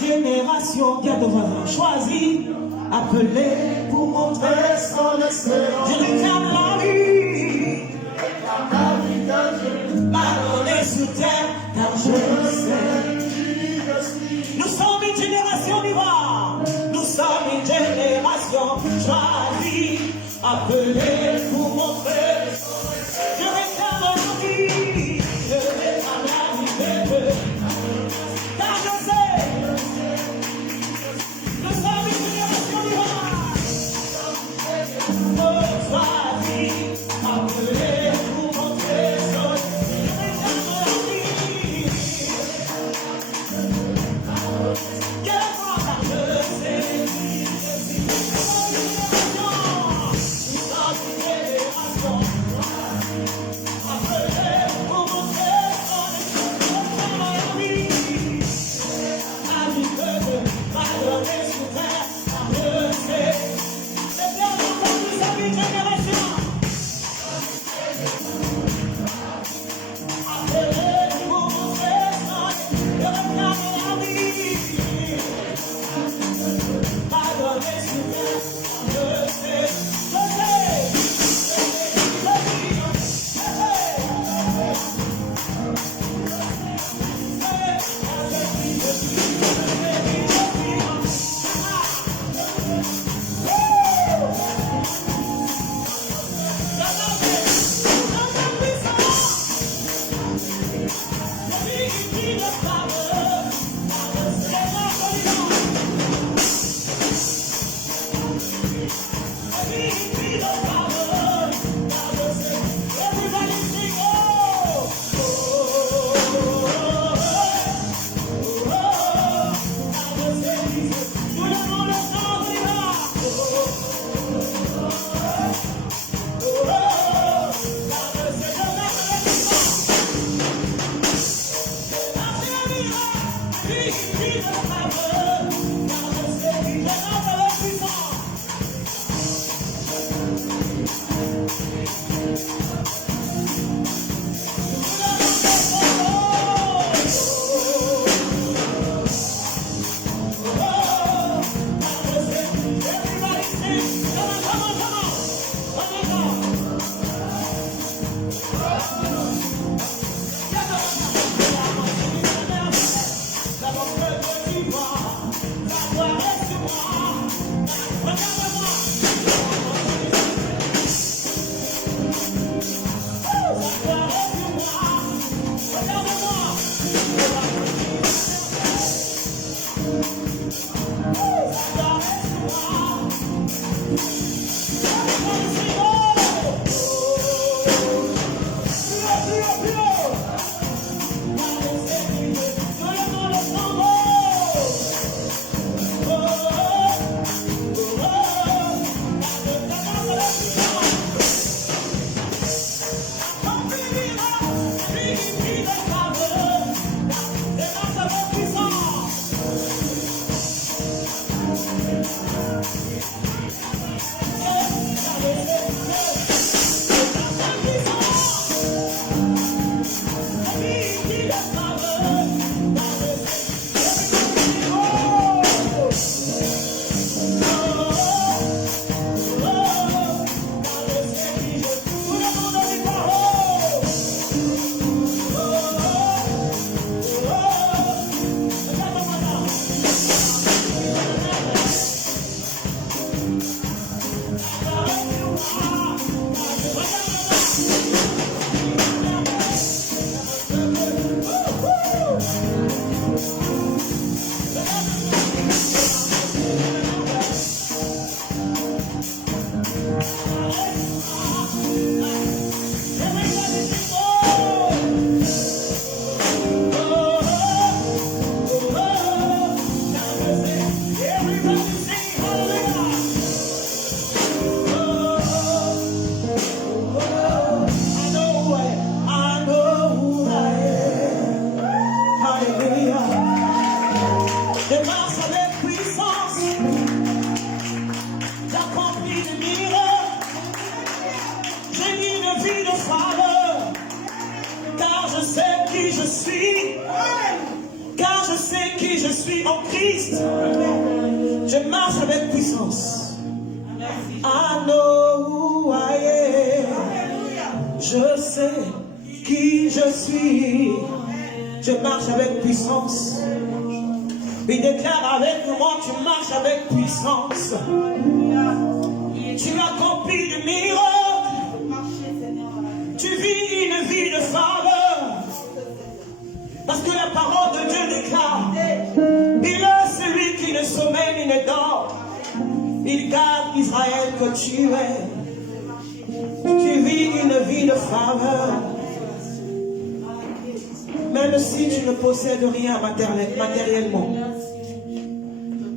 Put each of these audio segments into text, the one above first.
Génération qui a choisi, appelé pour montrer son excellence. Je réclame la vie de Dieu, pardonné sur terre, car je sais. Nous sommes une génération vivante, nous sommes une génération choisie, appelée pour montrer son excellence. Je réclame la vie de Dieu, car je sais. En Christ, je marche avec puissance. I know who I am. Je sais qui je suis. Je marche avec puissance. Il déclare avec moi, tu marches avec puissance. Tu accomplis des miracles. Tu vis une vie de faveur. Parce que la parole de Dieu déclare, il est celui qui ne sommeille ni ne dort. Il garde Israël que tu es. Tu vis une vie de faveur. Même si tu ne possèdes rien matériellement.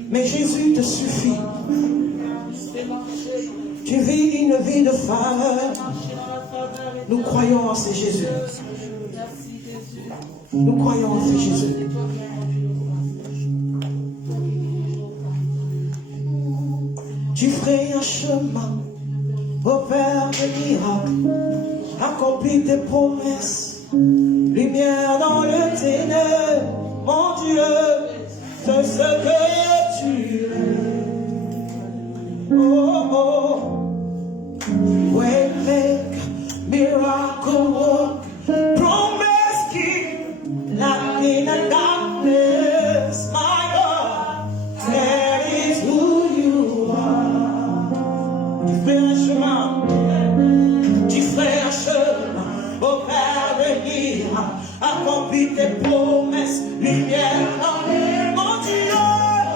Mais Jésus te suffit. Tu vis une vie de faveur. Nous croyons en ce Jésus. Nous croyons en ce Jésus. Tu ferais un chemin, opère des miracles, accomplis tes promesses, lumière dans le ténèbre, mon Dieu, fais ce que tu es. Oh, oh, waymaker, miracle work, promise keep, light in the darkness, my God, that is who you are. Tu fais un chemin, au Père de miracles, accomplis tes promesses, lumière dans les mon Dieu.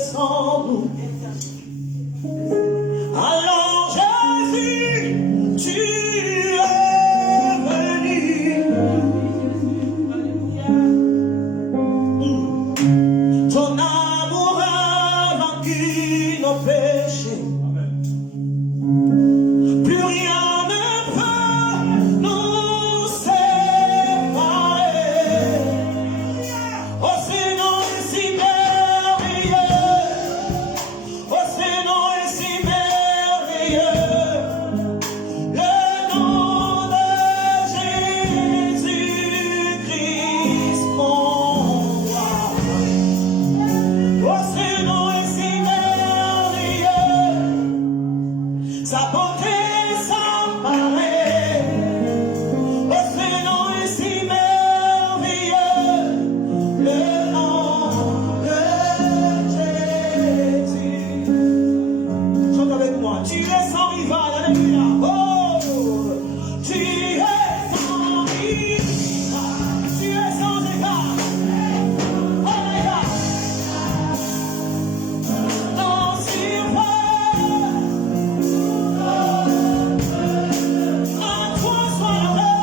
Sans nous. Alors Jésus, tu es venu. Ton amour a vaincu nos péchés. Plus rien ne peut nous séparer. Oh, c'est non si merveilleux. Oh, c'est non si merveilleux. Le nom de Jésus-Christ, mon roi. Oh, c'est non si merveilleux. Sa beauté sans pareil. Oh, c'est non si merveilleux. Le nom de Jésus. Chante avec moi. Tu es sans rival. Alléluia. Oh, tu es sans rival. Tu es sans égal. Alléluia. Non surpassé. À toi soit la paix.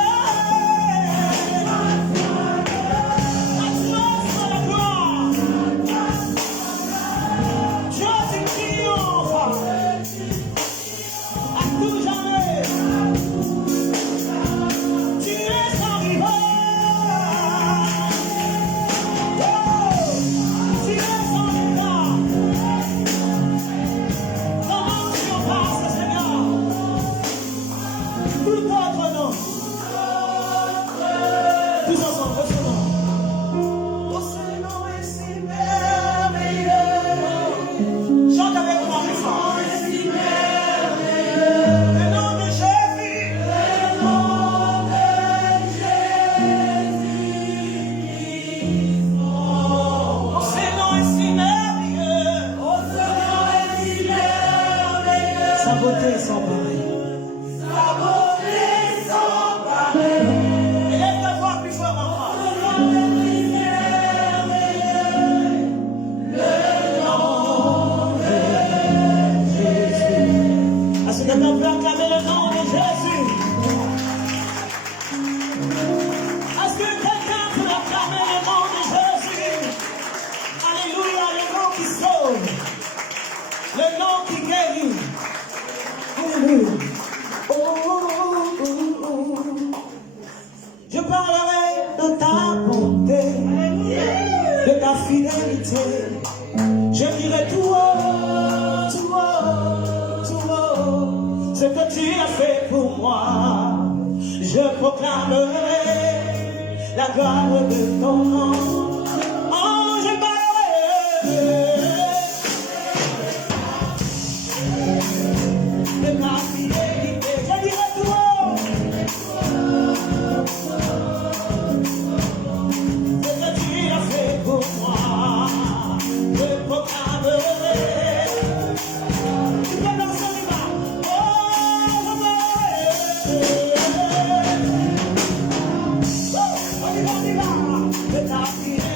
À toi soit la gloire. Dieu tu triomphes. À tout jamais. Tu es sans rival. Oh, tu es sans égal. Comment surpasse le Seigneur? Tout autre nom. Tous ensemble, ce nom. Oh, ce nom est si merveilleux. Chante avec moi, mes frères. Le nom de Jésus. Le nom de Jésus. Oh, ce nom est si merveilleux. Oh, ce nom est si merveilleux. Sa beauté sans pareil. Sa beauté sans pareil. Élève ta voix plus fort, enfant. Le nom est si merveilleux. Le nom de Jésus. Est-ce que quelqu'un peut acclamer le nom de Jésus? Est-ce que quelqu'un peut acclamer le nom de Jésus? Alléluia, le nom qui sauve, le nom qui guérit. Alléluia. Oh, oh, oh, oh, oh. Je parlerai de ta bonté, de ta fidélité. Je dirai tout haut, tout haut, tout haut, ce que tu as fait pour moi. Je proclamerai la gloire de ton nom. Oh, je parlerai de ta fidélité. Je dirai tout haut, ce que tu as fait pour moi. Je proclamerai. Tu peux danser les mains. Oh, je parlerai. Oh, on y va, de ta fidélité.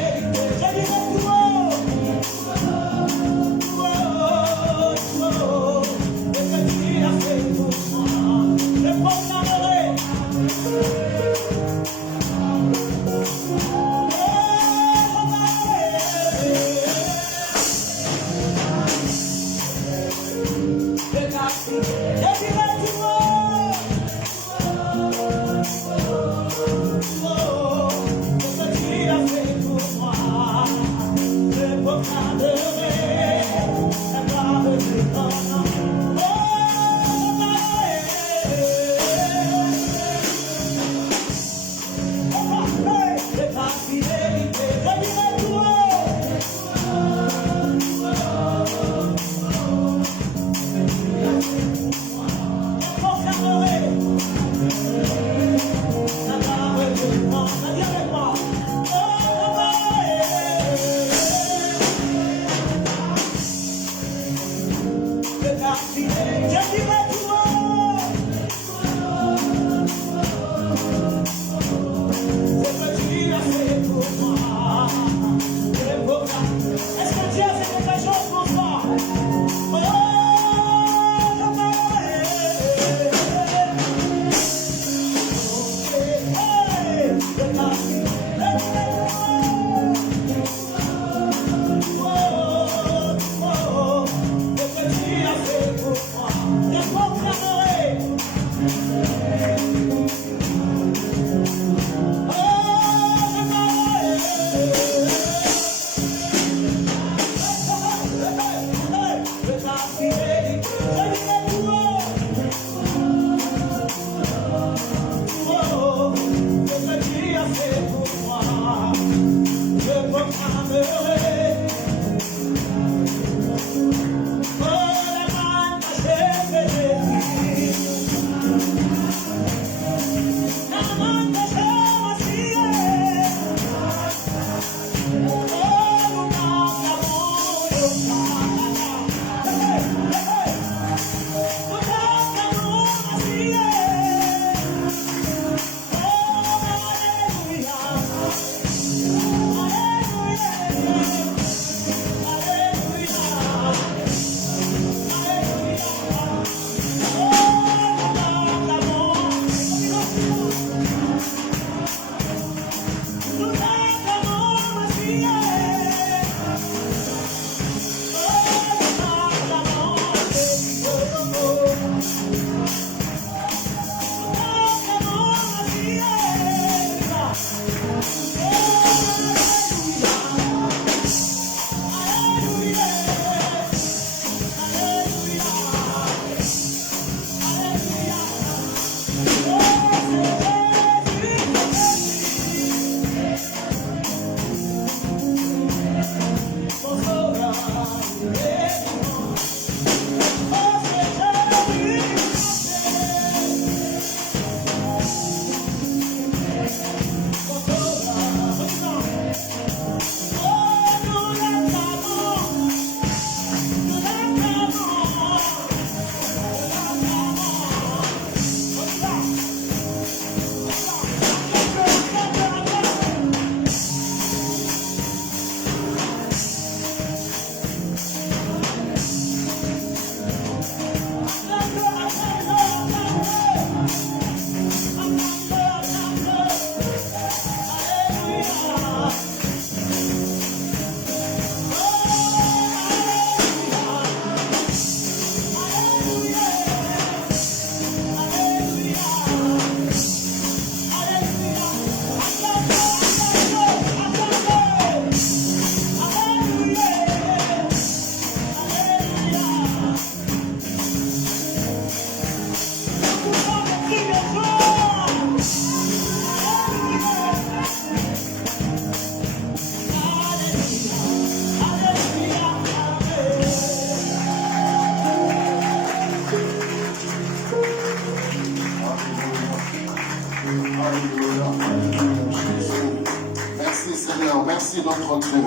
notre Dieu.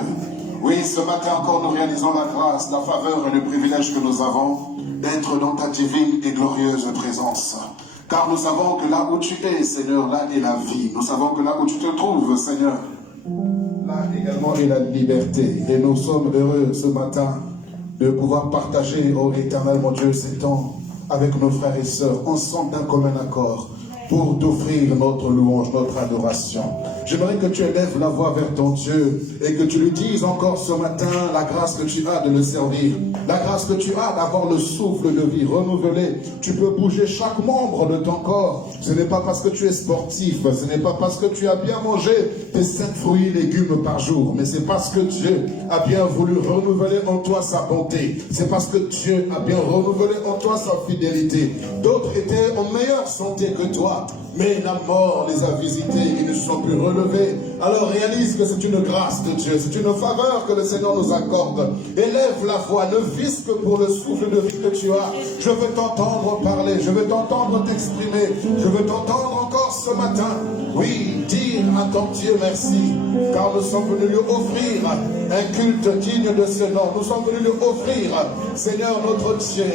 Oui, ce matin encore, nous réalisons la grâce, la faveur et le privilège que nous avons d'être dans ta divine et glorieuse présence. Car nous savons que là où tu es, Seigneur, là est la vie. Nous savons que là où tu te trouves, Seigneur, là également est la liberté. Et nous sommes heureux ce matin de pouvoir partager, ô Éternel, mon Dieu, ces temps avec nos frères et sœurs, ensemble d'un commun accord, pour t'offrir notre louange, notre adoration. J'aimerais que tu élèves la voix vers ton Dieu et que tu lui dises encore ce matin la grâce que tu as de le servir, la grâce que tu as d'avoir le souffle de vie renouvelé. Tu peux bouger chaque membre de ton corps. Ce n'est pas parce que tu es sportif, ce n'est pas parce que tu as bien mangé tes 7 fruits et légumes par jour, mais c'est parce que Dieu a bien voulu renouveler en toi sa bonté. C'est parce que Dieu a bien renouvelé en toi sa fidélité. D'autres étaient en meilleure santé que toi, mais la mort les a visités, ils ne se sont plus relevés. Alors réalise que c'est une grâce de Dieu, c'est une faveur que le Seigneur nous accorde. Élève la voix, ne vise que pour le souffle de vie que tu as. Je veux t'entendre parler, je veux t'entendre t'exprimer, je veux t'entendre encore ce matin. Oui, dire à ton Dieu merci, car nous sommes venus lui offrir un culte digne de ce nom. Nous sommes venus lui offrir, Seigneur notre Dieu,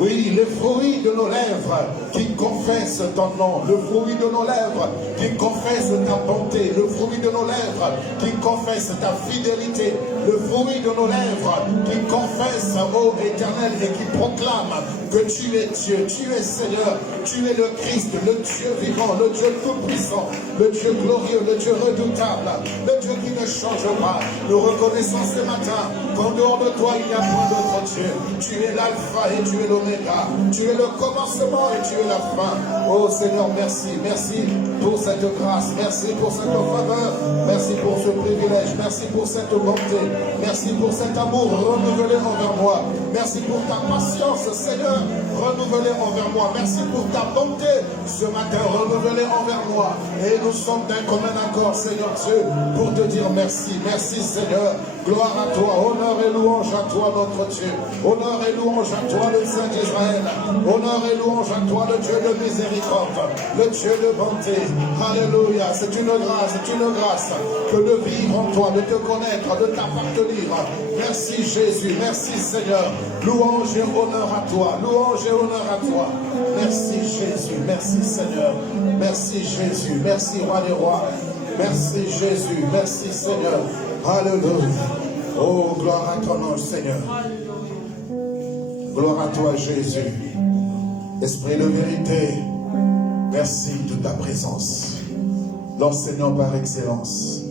oui, le fruit de nos lèvres qui confesse ton nom, le fruit de nos lèvres qui confesse ta bonté, le fruit de nos lèvres qui confesse ta fidélité, le fruit de nos lèvres qui confesse, ô Éternel, et qui proclame que tu es Dieu, tu es Seigneur, tu es le Christ, le Dieu vivant, le Dieu tout-puissant, le Dieu glorieux, le Dieu redoutable, le Dieu qui ne change pas. Nous reconnaissons ce matin qu'en dehors de toi, il n'y a point d'autre Dieu. Tu es l'alpha et tu es l'oméga, tu es le commencement et tu es la fin. Oh Seigneur, merci, merci pour cette grâce, merci pour cette faveur, merci pour ce privilège, merci pour cette bonté, merci pour cet amour renouvelé envers moi, merci pour ta patience, Seigneur, renouvelée envers moi, merci pour ta bonté ce matin renouvelée envers moi. Et nous sommes d'un commun accord, Seigneur Dieu, pour te dire merci, merci Seigneur, gloire à toi, honneur et louange à toi notre Dieu, honneur et louange à toi le Saint d'Israël, honneur et louange à toi le Dieu de miséricorde, le Dieu de bonté. Alléluia, c'est une grâce que de vivre en toi, de te connaître, de t'appartenir. Merci Jésus, merci Seigneur, louange et honneur à toi, louange et honneur à toi. Merci Jésus, merci Seigneur, merci Jésus, merci Roi des Rois, merci Jésus, merci Seigneur. Alléluia. Oh, gloire à ton nom Seigneur. Gloire à toi Jésus. Esprit de vérité, merci de ta présence. L'enseignant par excellence,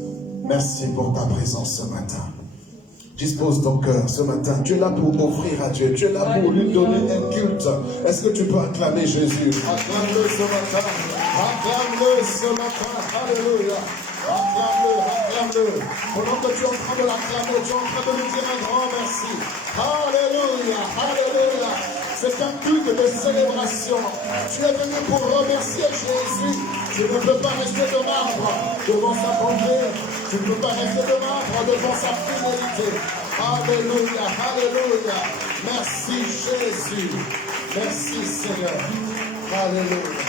merci pour ta présence ce matin. Dispose ton cœur ce matin. Tu es là pour offrir à Dieu. Tu es là pour lui donner un culte. Est-ce que tu peux acclamer Jésus? Acclame-le ce matin. Acclame-le ce matin. Alléluia. Acclame-le, acclame-le. Pendant que tu es en train de l'acclamer, tu es en train de lui dire un grand merci. Alléluia, alléluia. C'est un culte de célébration. Tu es venu pour remercier Jésus. Tu ne peux pas rester de marbre devant sa bonté. Tu ne peux pas rester de marbre devant sa fidélité. Alléluia, alléluia. Merci Jésus. Merci Seigneur. Alléluia.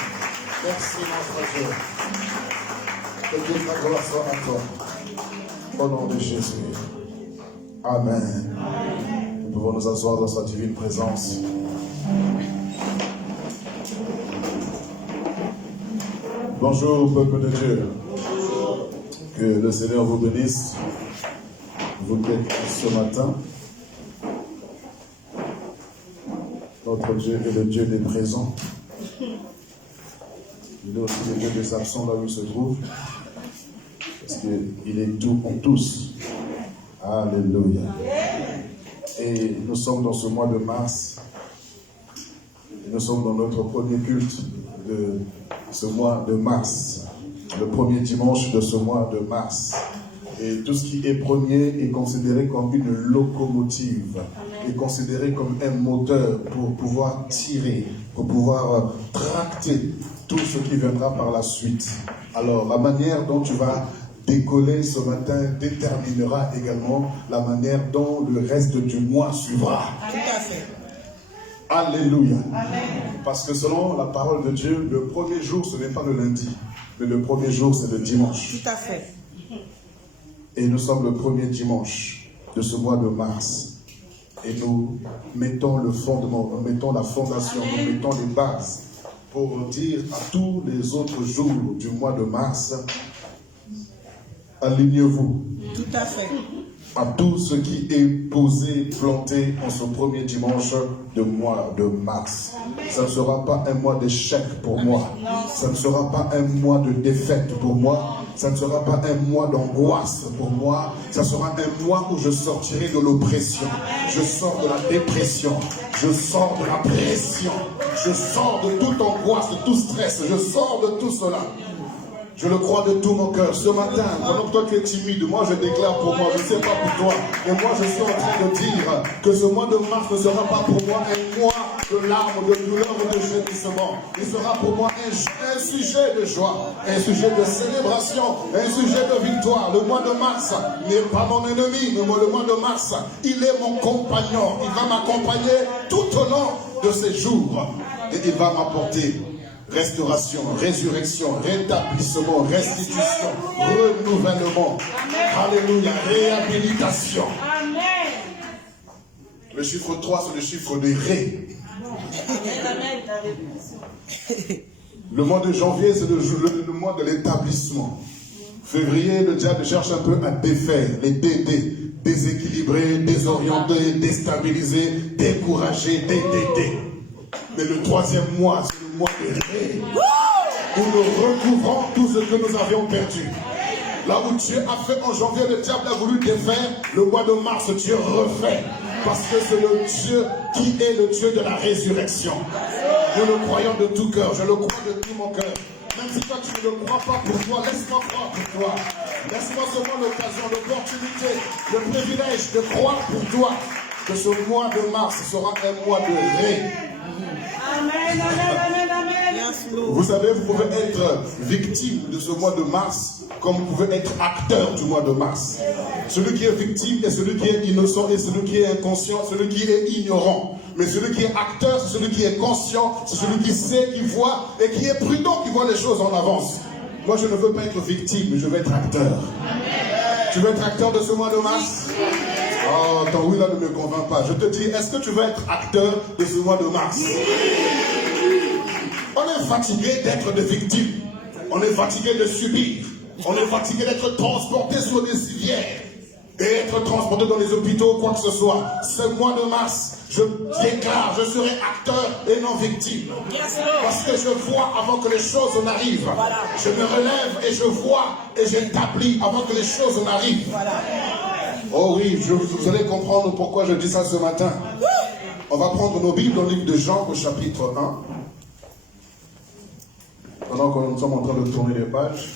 Merci notre Dieu. Que Dieu ta gloire soit à toi. Au nom de Jésus. Amen. Nous pouvons nous asseoir dans sa divine présence. Bonjour peuple de Dieu. Que le Seigneur vous bénisse. Vous êtes ce matin. Notre Dieu est le Dieu des présents. Il est aussi le Dieu des absents là où il se trouve. Parce qu'il est tout en tous. Alléluia. Et nous sommes dans ce mois de mars. Et nous sommes dans notre premier culte de ce mois de mars. Le premier dimanche de ce mois de mars. Et tout ce qui est premier est considéré comme une locomotive, est considéré comme un moteur pour pouvoir tirer, pour pouvoir tracter tout ce qui viendra par la suite. Alors, la manière dont tu vas décoller ce matin déterminera également la manière dont le reste du mois suivra. Tout à fait. Alléluia. Amen. Parce que selon la parole de Dieu, le premier jour, ce n'est pas le lundi, mais le premier jour, c'est le dimanche. Tout à fait. Et nous sommes le premier dimanche de ce mois de mars. Et nous mettons le fondement, nous mettons la fondation, nous mettons les bases pour dire à tous les autres jours du mois de mars, alignez-vous. Tout à fait. À tout ce qui est posé, planté en ce premier dimanche de mois de mars. Ça ne sera pas un mois d'échec pour moi. Ça ne sera pas un mois de défaite pour moi. Ça ne sera pas un mois d'angoisse pour moi. Ça sera un mois où je sortirai de l'oppression. Je sors de la dépression. Je sors de la pression. Je sors de toute angoisse, de tout stress. Je sors de tout cela. Je le crois de tout mon cœur. Ce matin, pendant que toi tu es timide, moi je déclare pour moi, je ne sais pas pour toi, mais moi je suis en train de dire que ce mois de mars ne sera pas pour moi un mois de larmes, de douleurs ou de gémissement. Il sera pour moi un sujet de joie, un sujet de célébration, un sujet de victoire. Le mois de mars n'est pas mon ennemi, mais le mois de mars, il est mon compagnon. Il va m'accompagner tout au long de ces jours et il va m'apporter restauration, résurrection, rétablissement, restitution, renouvellement. Alléluia, réhabilitation. Amen. Le chiffre 3, c'est le chiffre de ré. Le mois de janvier, c'est le mois de l'établissement. Février, le diable cherche un peu à défaire les bébés, déséquilibrés, désorientés, déstabilisés, découragés, dédédés. Mais le troisième mois, c'est le mois de ré, où nous recouvrons tout ce que nous avions perdu. Là où Dieu a fait en janvier, le diable a voulu défaire, le mois de mars, Dieu refait. Parce que c'est le Dieu qui est le Dieu de la résurrection. Nous le croyons de tout cœur, je le crois de tout mon cœur. Même si toi tu ne le crois pas pour toi, laisse-moi croire pour toi. Laisse-moi seulement l'occasion, l'opportunité, le privilège de croire pour toi que ce mois de mars sera un mois de ré. Amen, amen, amen, amen. Vous savez, vous pouvez être victime de ce mois de mars, comme vous pouvez être acteur du mois de mars. Celui qui est victime est celui qui est innocent, et celui qui est inconscient, celui qui est ignorant. Mais celui qui est acteur, c'est celui qui est conscient, c'est celui qui sait, qui voit, et qui est prudent, qui voit les choses en avance. Moi, je ne veux pas être victime, mais je veux être acteur. Tu veux être acteur de ce mois de mars? Oh, ton oui là ne me convainc pas. Je te dis, est-ce que tu veux être acteur de ce mois de mars? On est fatigué d'être des victimes. On est fatigué de subir. On est fatigué d'être transporté sur des civières et être transporté dans les hôpitaux, quoi que ce soit. Ce mois de mars, je déclare, je serai acteur et non victime. Parce que je vois avant que les choses n'arrivent. Je me relève et je vois et j'établis avant que les choses n'arrivent. Oh oui, vous allez comprendre pourquoi je dis ça ce matin. On va prendre nos Bibles dans le livre de Jean au chapitre 1. Pendant que nous sommes en train de tourner les pages,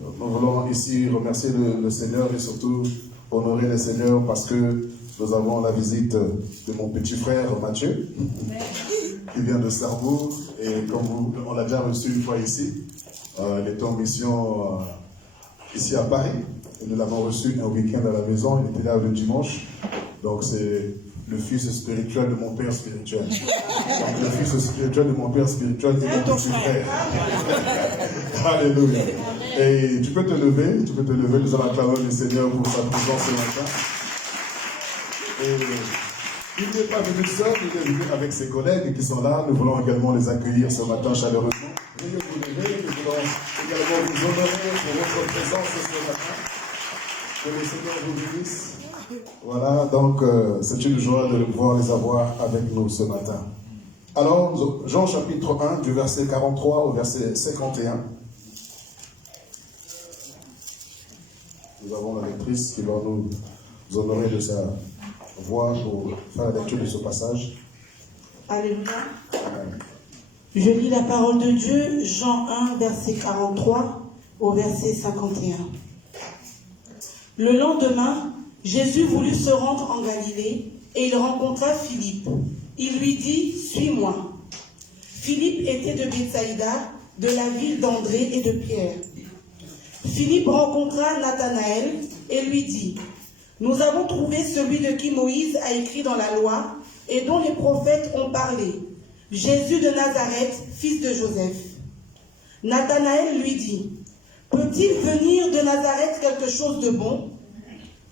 nous voulons ici remercier le Seigneur et surtout honorer le Seigneur parce que nous avons la visite de mon petit frère Mathieu, qui vient de Sarrebourg. Et comme on l'a déjà reçu une fois ici, il était en mission ici à Paris. Et nous l'avons reçu un week-end à la maison, il était là le dimanche. Donc c'est le fils spirituel de mon père spirituel. Donc le fils spirituel de mon père spirituel est mon petit frère. Alléluia. Et tu peux te lever, nous allons acclamer le Seigneur pour sa présence ce matin. Et il n'est pas venu seul, il est venu avec ses collègues qui sont là. Nous voulons également les accueillir ce matin chaleureusement. Veuillez vous lever, nous voulons également vous honorer pour votre présence ce matin. Que le Seigneur vous bénisse. Voilà, donc c'est une joie de pouvoir les avoir avec nous ce matin. Alors, Jean chapitre 1, du verset 43 au verset 51. Nous avons la lectrice qui va nous honorer de sa voix pour faire la lecture de ce passage. Alléluia. Amen. Je lis la parole de Dieu, Jean 1, verset 43 au verset 51. Le lendemain, Jésus voulut se rendre en Galilée et il rencontra Philippe. Il lui dit, « Suis-moi ». Philippe était de Bethsaïda, de la ville d'André et de Pierre. Philippe rencontra Nathanaël et lui dit, « Nous avons trouvé celui de qui Moïse a écrit dans la loi et dont les prophètes ont parlé, Jésus de Nazareth, fils de Joseph. » Nathanaël lui dit, « peut-il venir de Nazareth quelque chose de bon?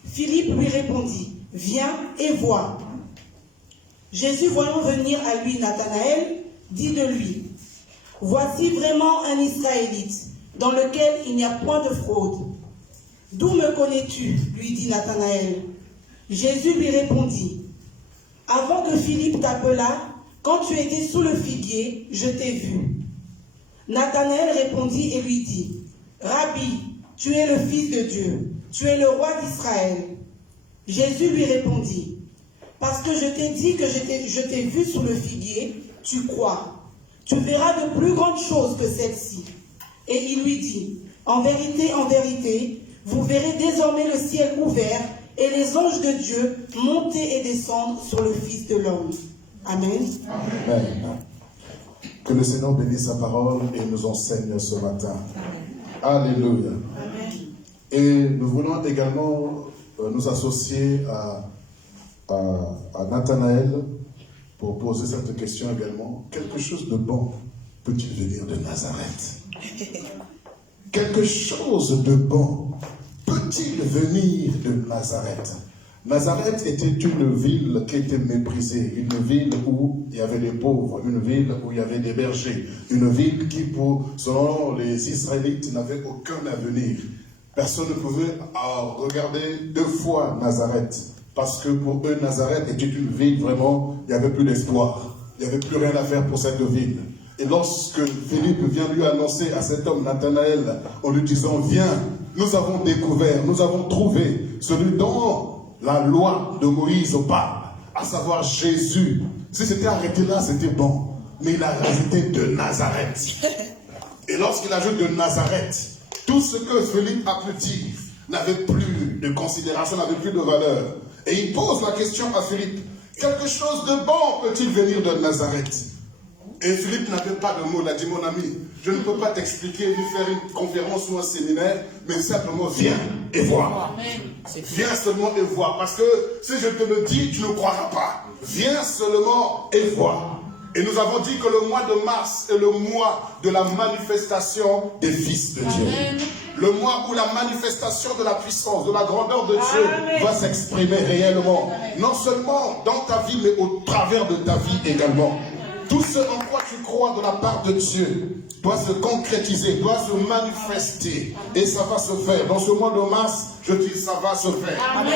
Philippe lui répondit, viens et vois. Jésus, voyant venir à lui Nathanaël, dit de lui, voici vraiment un Israélite, dans lequel il n'y a point de fraude. D'où me connais-tu? Lui dit Nathanaël. Jésus lui répondit, avant que Philippe t'appelât, quand tu étais sous le figuier, je t'ai vu. Nathanaël répondit et lui dit, Rabbi, tu es le Fils de Dieu, tu es le roi d'Israël. Jésus lui répondit, parce que je t'ai dit que je t'ai vu sous le figuier, tu crois. Tu verras de plus grandes choses que celles-ci. Et il lui dit, en vérité, vous verrez désormais le ciel ouvert et les anges de Dieu monter et descendre sur le Fils de l'homme. Amen. Amen. Que le Seigneur bénisse sa parole et nous enseigne ce matin. Alléluia. Amen. Et nous voulons également nous associer à Nathanaël pour poser cette question également. Quelque chose de bon peut-il venir de Nazareth? Quelque chose de bon peut-il venir de Nazareth? Nazareth était une ville qui était méprisée, une ville où il y avait des pauvres, une ville où il y avait des bergers, une ville qui, selon les Israélites, n'avait aucun avenir. Personne ne pouvait regarder deux fois Nazareth, parce que pour eux, Nazareth était une ville vraiment, il n'y avait plus d'espoir, il n'y avait plus rien à faire pour cette ville. Et lorsque Philippe vient lui annoncer à cet homme Nathanaël, en lui disant, viens, nous avons découvert, nous avons trouvé celui dont la loi de Moïse parle, à savoir Jésus. Si c'était arrêté là, c'était bon. Mais il a rajouté de Nazareth. Et lorsqu'il ajoute de Nazareth, tout ce que Philippe a pu dire n'avait plus de considération, n'avait plus de valeur. Et il pose la question à Philippe, quelque chose de bon peut-il venir de Nazareth? Et Philippe n'avait pas de mots, il a dit, mon ami, je ne peux pas t'expliquer, ni faire une conférence ou un séminaire, mais simplement viens et vois. Viens seulement et vois, parce que si je te le dis, tu ne croiras pas. Viens seulement et vois. Et nous avons dit que le mois de mars est le mois de la manifestation des fils de Dieu. Amen. Le mois où la manifestation de la puissance, de la grandeur de Dieu va s'exprimer réellement. Non seulement dans ta vie, mais au travers de ta vie également. Tout ce en quoi tu crois de la part de Dieu doit se concrétiser, doit se manifester. Et ça va se faire. Dans ce mois de mars, je dis ça va se faire. Amen.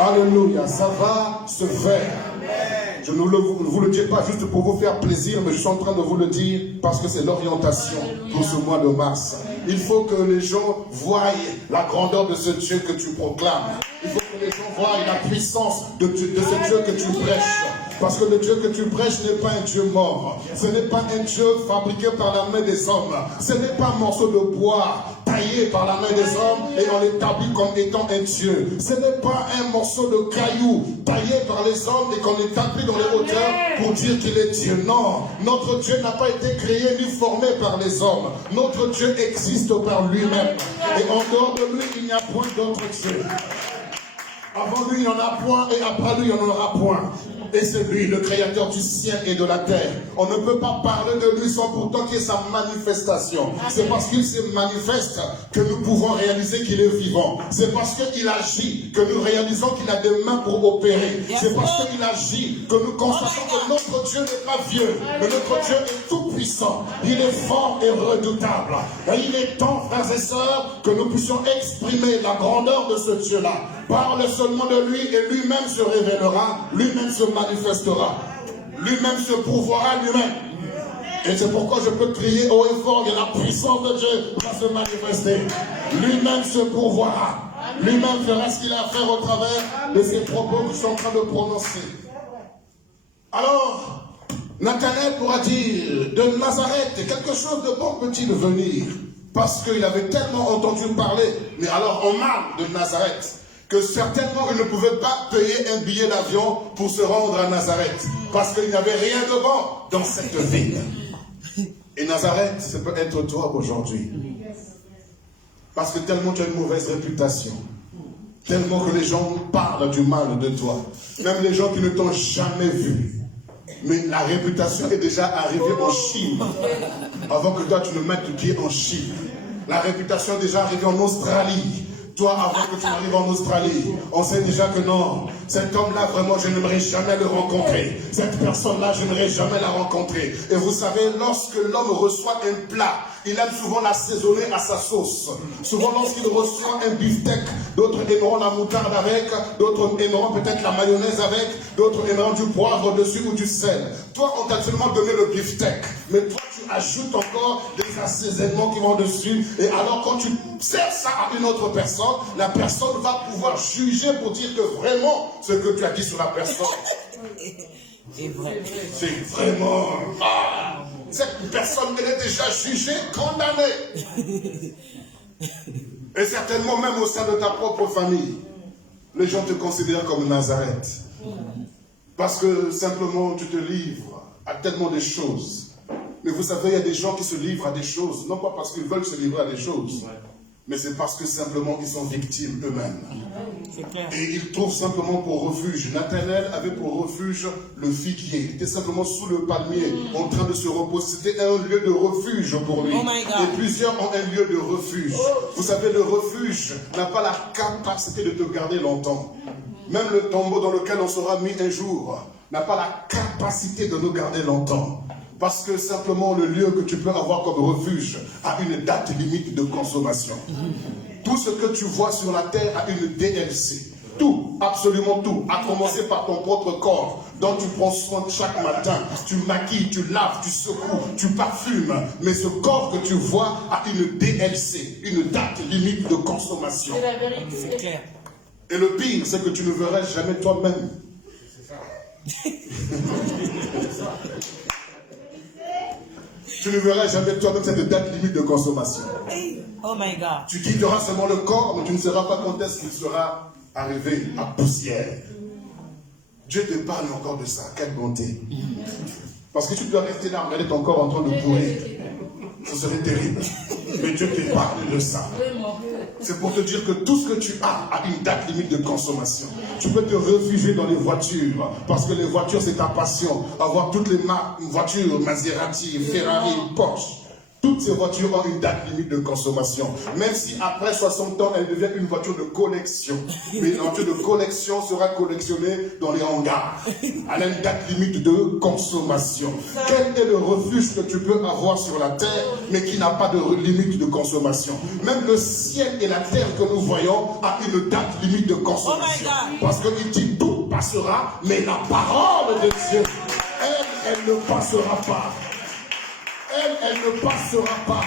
Alléluia, ça va se faire. Amen. Je ne vous le dis pas juste pour vous faire plaisir, mais je suis en train de vous le dire parce que c'est l'orientation pour ce mois de mars. Il faut que les gens voient la grandeur de ce Dieu que tu proclames. Il faut que les gens voient la puissance de ce Dieu que tu prêches. Parce que le Dieu que tu prêches n'est pas un Dieu mort. Ce n'est pas un Dieu fabriqué par la main des hommes. Ce n'est pas un morceau de bois taillé par la main des hommes et on l'établit comme étant un Dieu. Ce n'est pas un morceau de caillou taillé par les hommes et qu'on établit dans les hauteurs pour dire qu'il est Dieu. Non, notre Dieu n'a pas été créé ni formé par les hommes. Notre Dieu existe par lui-même. Et en dehors de lui, il n'y a point d'autre Dieu. Avant lui, il n'y en a point et après lui, il n'y en aura point. Et c'est lui, le créateur du ciel et de la terre. On ne peut pas parler de lui sans pourtant qu'il y ait sa manifestation. C'est parce qu'il se manifeste que nous pouvons réaliser qu'il est vivant. C'est parce qu'il agit que nous réalisons qu'il a des mains pour opérer. C'est parce qu'il agit que nous constatons que notre Dieu n'est pas vieux, mais notre Dieu est tout puissant. Il est fort et redoutable. Et il est temps, frères et sœurs, que nous puissions exprimer la grandeur de ce Dieu-là. Parle seulement de lui et lui-même se révélera, lui-même se manifestera, lui-même se prouverà lui-même. Et c'est pourquoi je peux crier haut et fort, il y a la puissance de Dieu va se manifester. Lui-même se pourvoira, lui-même fera ce qu'il a à faire au travers de ces propos que je suis en train de prononcer. Alors, Nathanaël pourra dire, de Nazareth, quelque chose de bon peut-il venir? Parce qu'il avait tellement entendu parler, mais alors on marque de Nazareth, que certainement il ne pouvait pas payer un billet d'avion pour se rendre à Nazareth. Parce qu'il n'y avait rien de bon dans cette ville. Et Nazareth, ça peut être toi aujourd'hui. Parce que tellement tu as une mauvaise réputation. Tellement que les gens parlent du mal de toi. Même les gens qui ne t'ont jamais vu. Mais la réputation est déjà arrivée en Chine. Avant que toi tu ne mettes le pied en Chine. La réputation est déjà arrivée en Australie. Toi, avant que tu arrives en Australie, on sait déjà que non, cet homme-là, vraiment, je n'aimerais jamais le rencontrer. Cette personne-là, je n'aimerais jamais la rencontrer. Et vous savez, lorsque l'homme reçoit un plat, il aime souvent l'assaisonner à sa sauce. Souvent, lorsqu'il reçoit un beefsteak, d'autres aimeront la moutarde avec, d'autres aimeront peut-être la mayonnaise avec, d'autres aimeront du poivre dessus ou du sel. Toi, on t'a seulement donné le beefsteak, mais toi, tu ajoutes encore des assaisonnements qui vont dessus. Et alors, quand tu sers ça à une autre personne, la personne va pouvoir juger pour dire que vraiment, ce que tu as dit sur la personne, C'est vrai. c'est vraiment... cette personne, elle est déjà jugée, condamnée. Et certainement même au sein de ta propre famille, les gens te considèrent comme Nazareth. Parce que simplement tu te livres à tellement de choses. Mais vous savez, il y a des gens qui se livrent à des choses, non pas parce qu'ils veulent se livrer à des choses, mais c'est parce que simplement ils sont victimes eux-mêmes. Et ils trouvent simplement pour refuge. Nathanaël avait pour refuge le figuier. Il était simplement sous le palmier, en train de se reposer. C'était un lieu de refuge pour lui. Et plusieurs ont un lieu de refuge. Vous savez, le refuge n'a pas la capacité de te garder longtemps. Même le tombeau dans lequel on sera mis un jour n'a pas la capacité de nous garder longtemps. Parce que simplement le lieu que tu peux avoir comme refuge a une date limite de consommation. Tout ce que tu vois sur la terre a une DLC. Tout, absolument tout, à commencer par ton propre corps, dont tu prends soin chaque matin. Tu maquilles, tu laves, tu secoues, tu parfumes. Mais ce corps que tu vois a une DLC, une date limite de consommation. C'est la vérité. C'est clair. Et le pire, c'est que tu ne verras jamais toi-même. Tu ne verras jamais toi-même cette date limite de consommation. Oh my God. Tu quitteras seulement le corps, mais tu ne sauras pas quand est-ce qu'il sera arrivé à poussière. Dieu te parle encore de ça. Quelle bonté. Parce que tu dois rester là, regarder ton corps en train de courir. Ce serait terrible. Mais Dieu te parle de ça. C'est pour te dire que tout ce que tu as a une date limite de consommation. Tu peux te réfugier dans les voitures, parce que les voitures c'est ta passion. Avoir toutes les marques, voitures, Maserati, Ferrari, Porsche. Toutes ces voitures ont une date limite de consommation. Même si après 60 ans, elles deviennent une voiture de collection. Mais une voiture de collection sera collectionnée dans les hangars. Elle a une date limite de consommation. Quel est le refuge que tu peux avoir sur la terre, mais qui n'a pas de limite de consommation? Même le ciel et la terre que nous voyons a une date limite de consommation. Parce qu'il dit tout passera, mais la parole de Dieu, elle ne passera pas. Elle ne passera pas.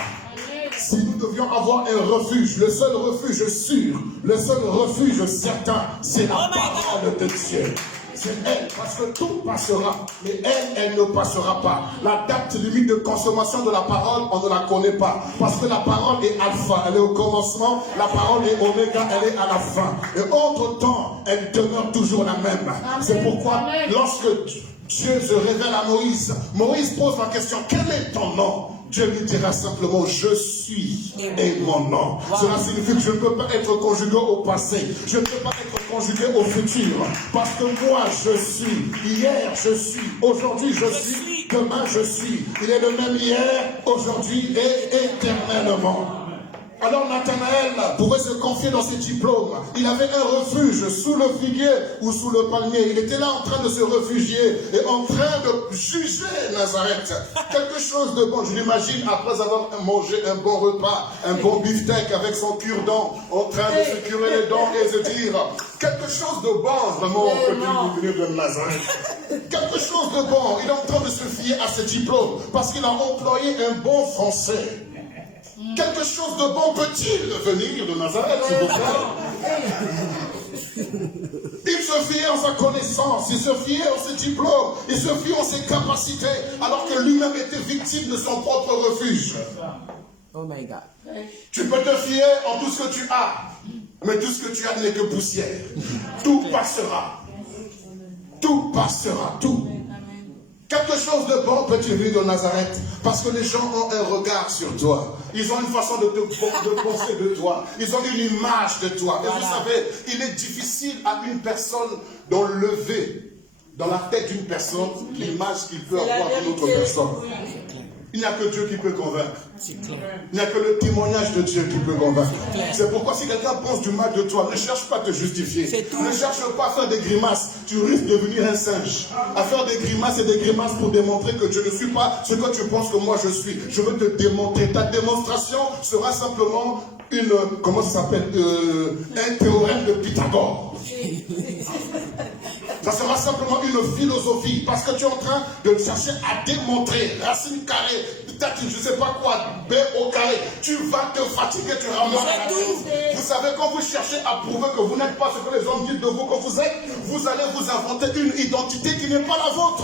Si nous devions avoir un refuge, le seul refuge sûr, le seul refuge certain, c'est la parole de Dieu. C'est elle, parce que tout passera, mais elle ne passera pas. La date limite de consommation de la parole, on ne la connaît pas. Parce que la parole est alpha, elle est au commencement, la parole est oméga, elle est à la fin. Et entre-temps, elle demeure toujours la même. C'est pourquoi, lorsque Dieu se révèle à Moïse, Moïse pose la question, quel est ton nom? Dieu lui dira simplement, je suis et mon nom. Cela signifie que je ne peux pas être conjugué au passé. Je ne peux pas être conjugué au futur. Parce que moi, je suis. Hier, je suis. Aujourd'hui, je suis. Demain, je suis. Il est le même hier, aujourd'hui et éternellement. Alors Nathanaël pouvait se confier dans ses diplômes. Il avait un refuge sous le figuier ou sous le palmier. Il était là en train de se réfugier et en train de juger Nazareth. Quelque chose de bon. Je l'imagine après avoir mangé un bon repas, un bon beefsteak avec son cure-dent, en train de se curer les dents et se dire quelque chose de bon vraiment que tu es venu de Nazareth. Quelque chose de bon. Il est en train de se fier à ses diplômes parce qu'il a employé un bon français. Quelque chose de bon peut-il venir de Nazareth, s'il vous plaît? Il se fiait en sa connaissance, il se fiait en ses diplômes, il se fiait en ses capacités, alors que lui-même était victime de son propre refuge. Oh my God. Tu peux te fier en tout ce que tu as, mais tout ce que tu as n'est que poussière. Tout passera. Tout passera, tout. Quelque chose de bon peut-il venir de Nazareth? Parce que les gens ont un regard sur toi. Ils ont une façon de penser de toi. Ils ont une image de toi. Et vous savez, il est difficile à une personne d'enlever dans la tête d'une personne l'image qu'il peut avoir d'une autre personne. Il n'y a que Dieu qui peut convaincre. Il n'y a que le témoignage de Dieu qui peut convaincre. C'est pourquoi si quelqu'un pense du mal de toi, ne cherche pas à te justifier. Ne cherche pas à faire des grimaces. Tu risques de devenir un singe. À faire des grimaces et des grimaces pour démontrer que je ne suis pas ce que tu penses que moi je suis. Je veux te démontrer. Ta démonstration sera simplement une, comment ça s'appelle, un théorème de Pythagore. Ça sera simplement une philosophie, parce que tu es en train de chercher à démontrer, racine carrée, je ne sais pas quoi, B au carré. Tu vas te fatiguer, tu ramasses la tête. Vous savez, quand vous cherchez à prouver que vous n'êtes pas ce que les hommes disent de vous que vous êtes, vous allez vous inventer une identité qui n'est pas la vôtre.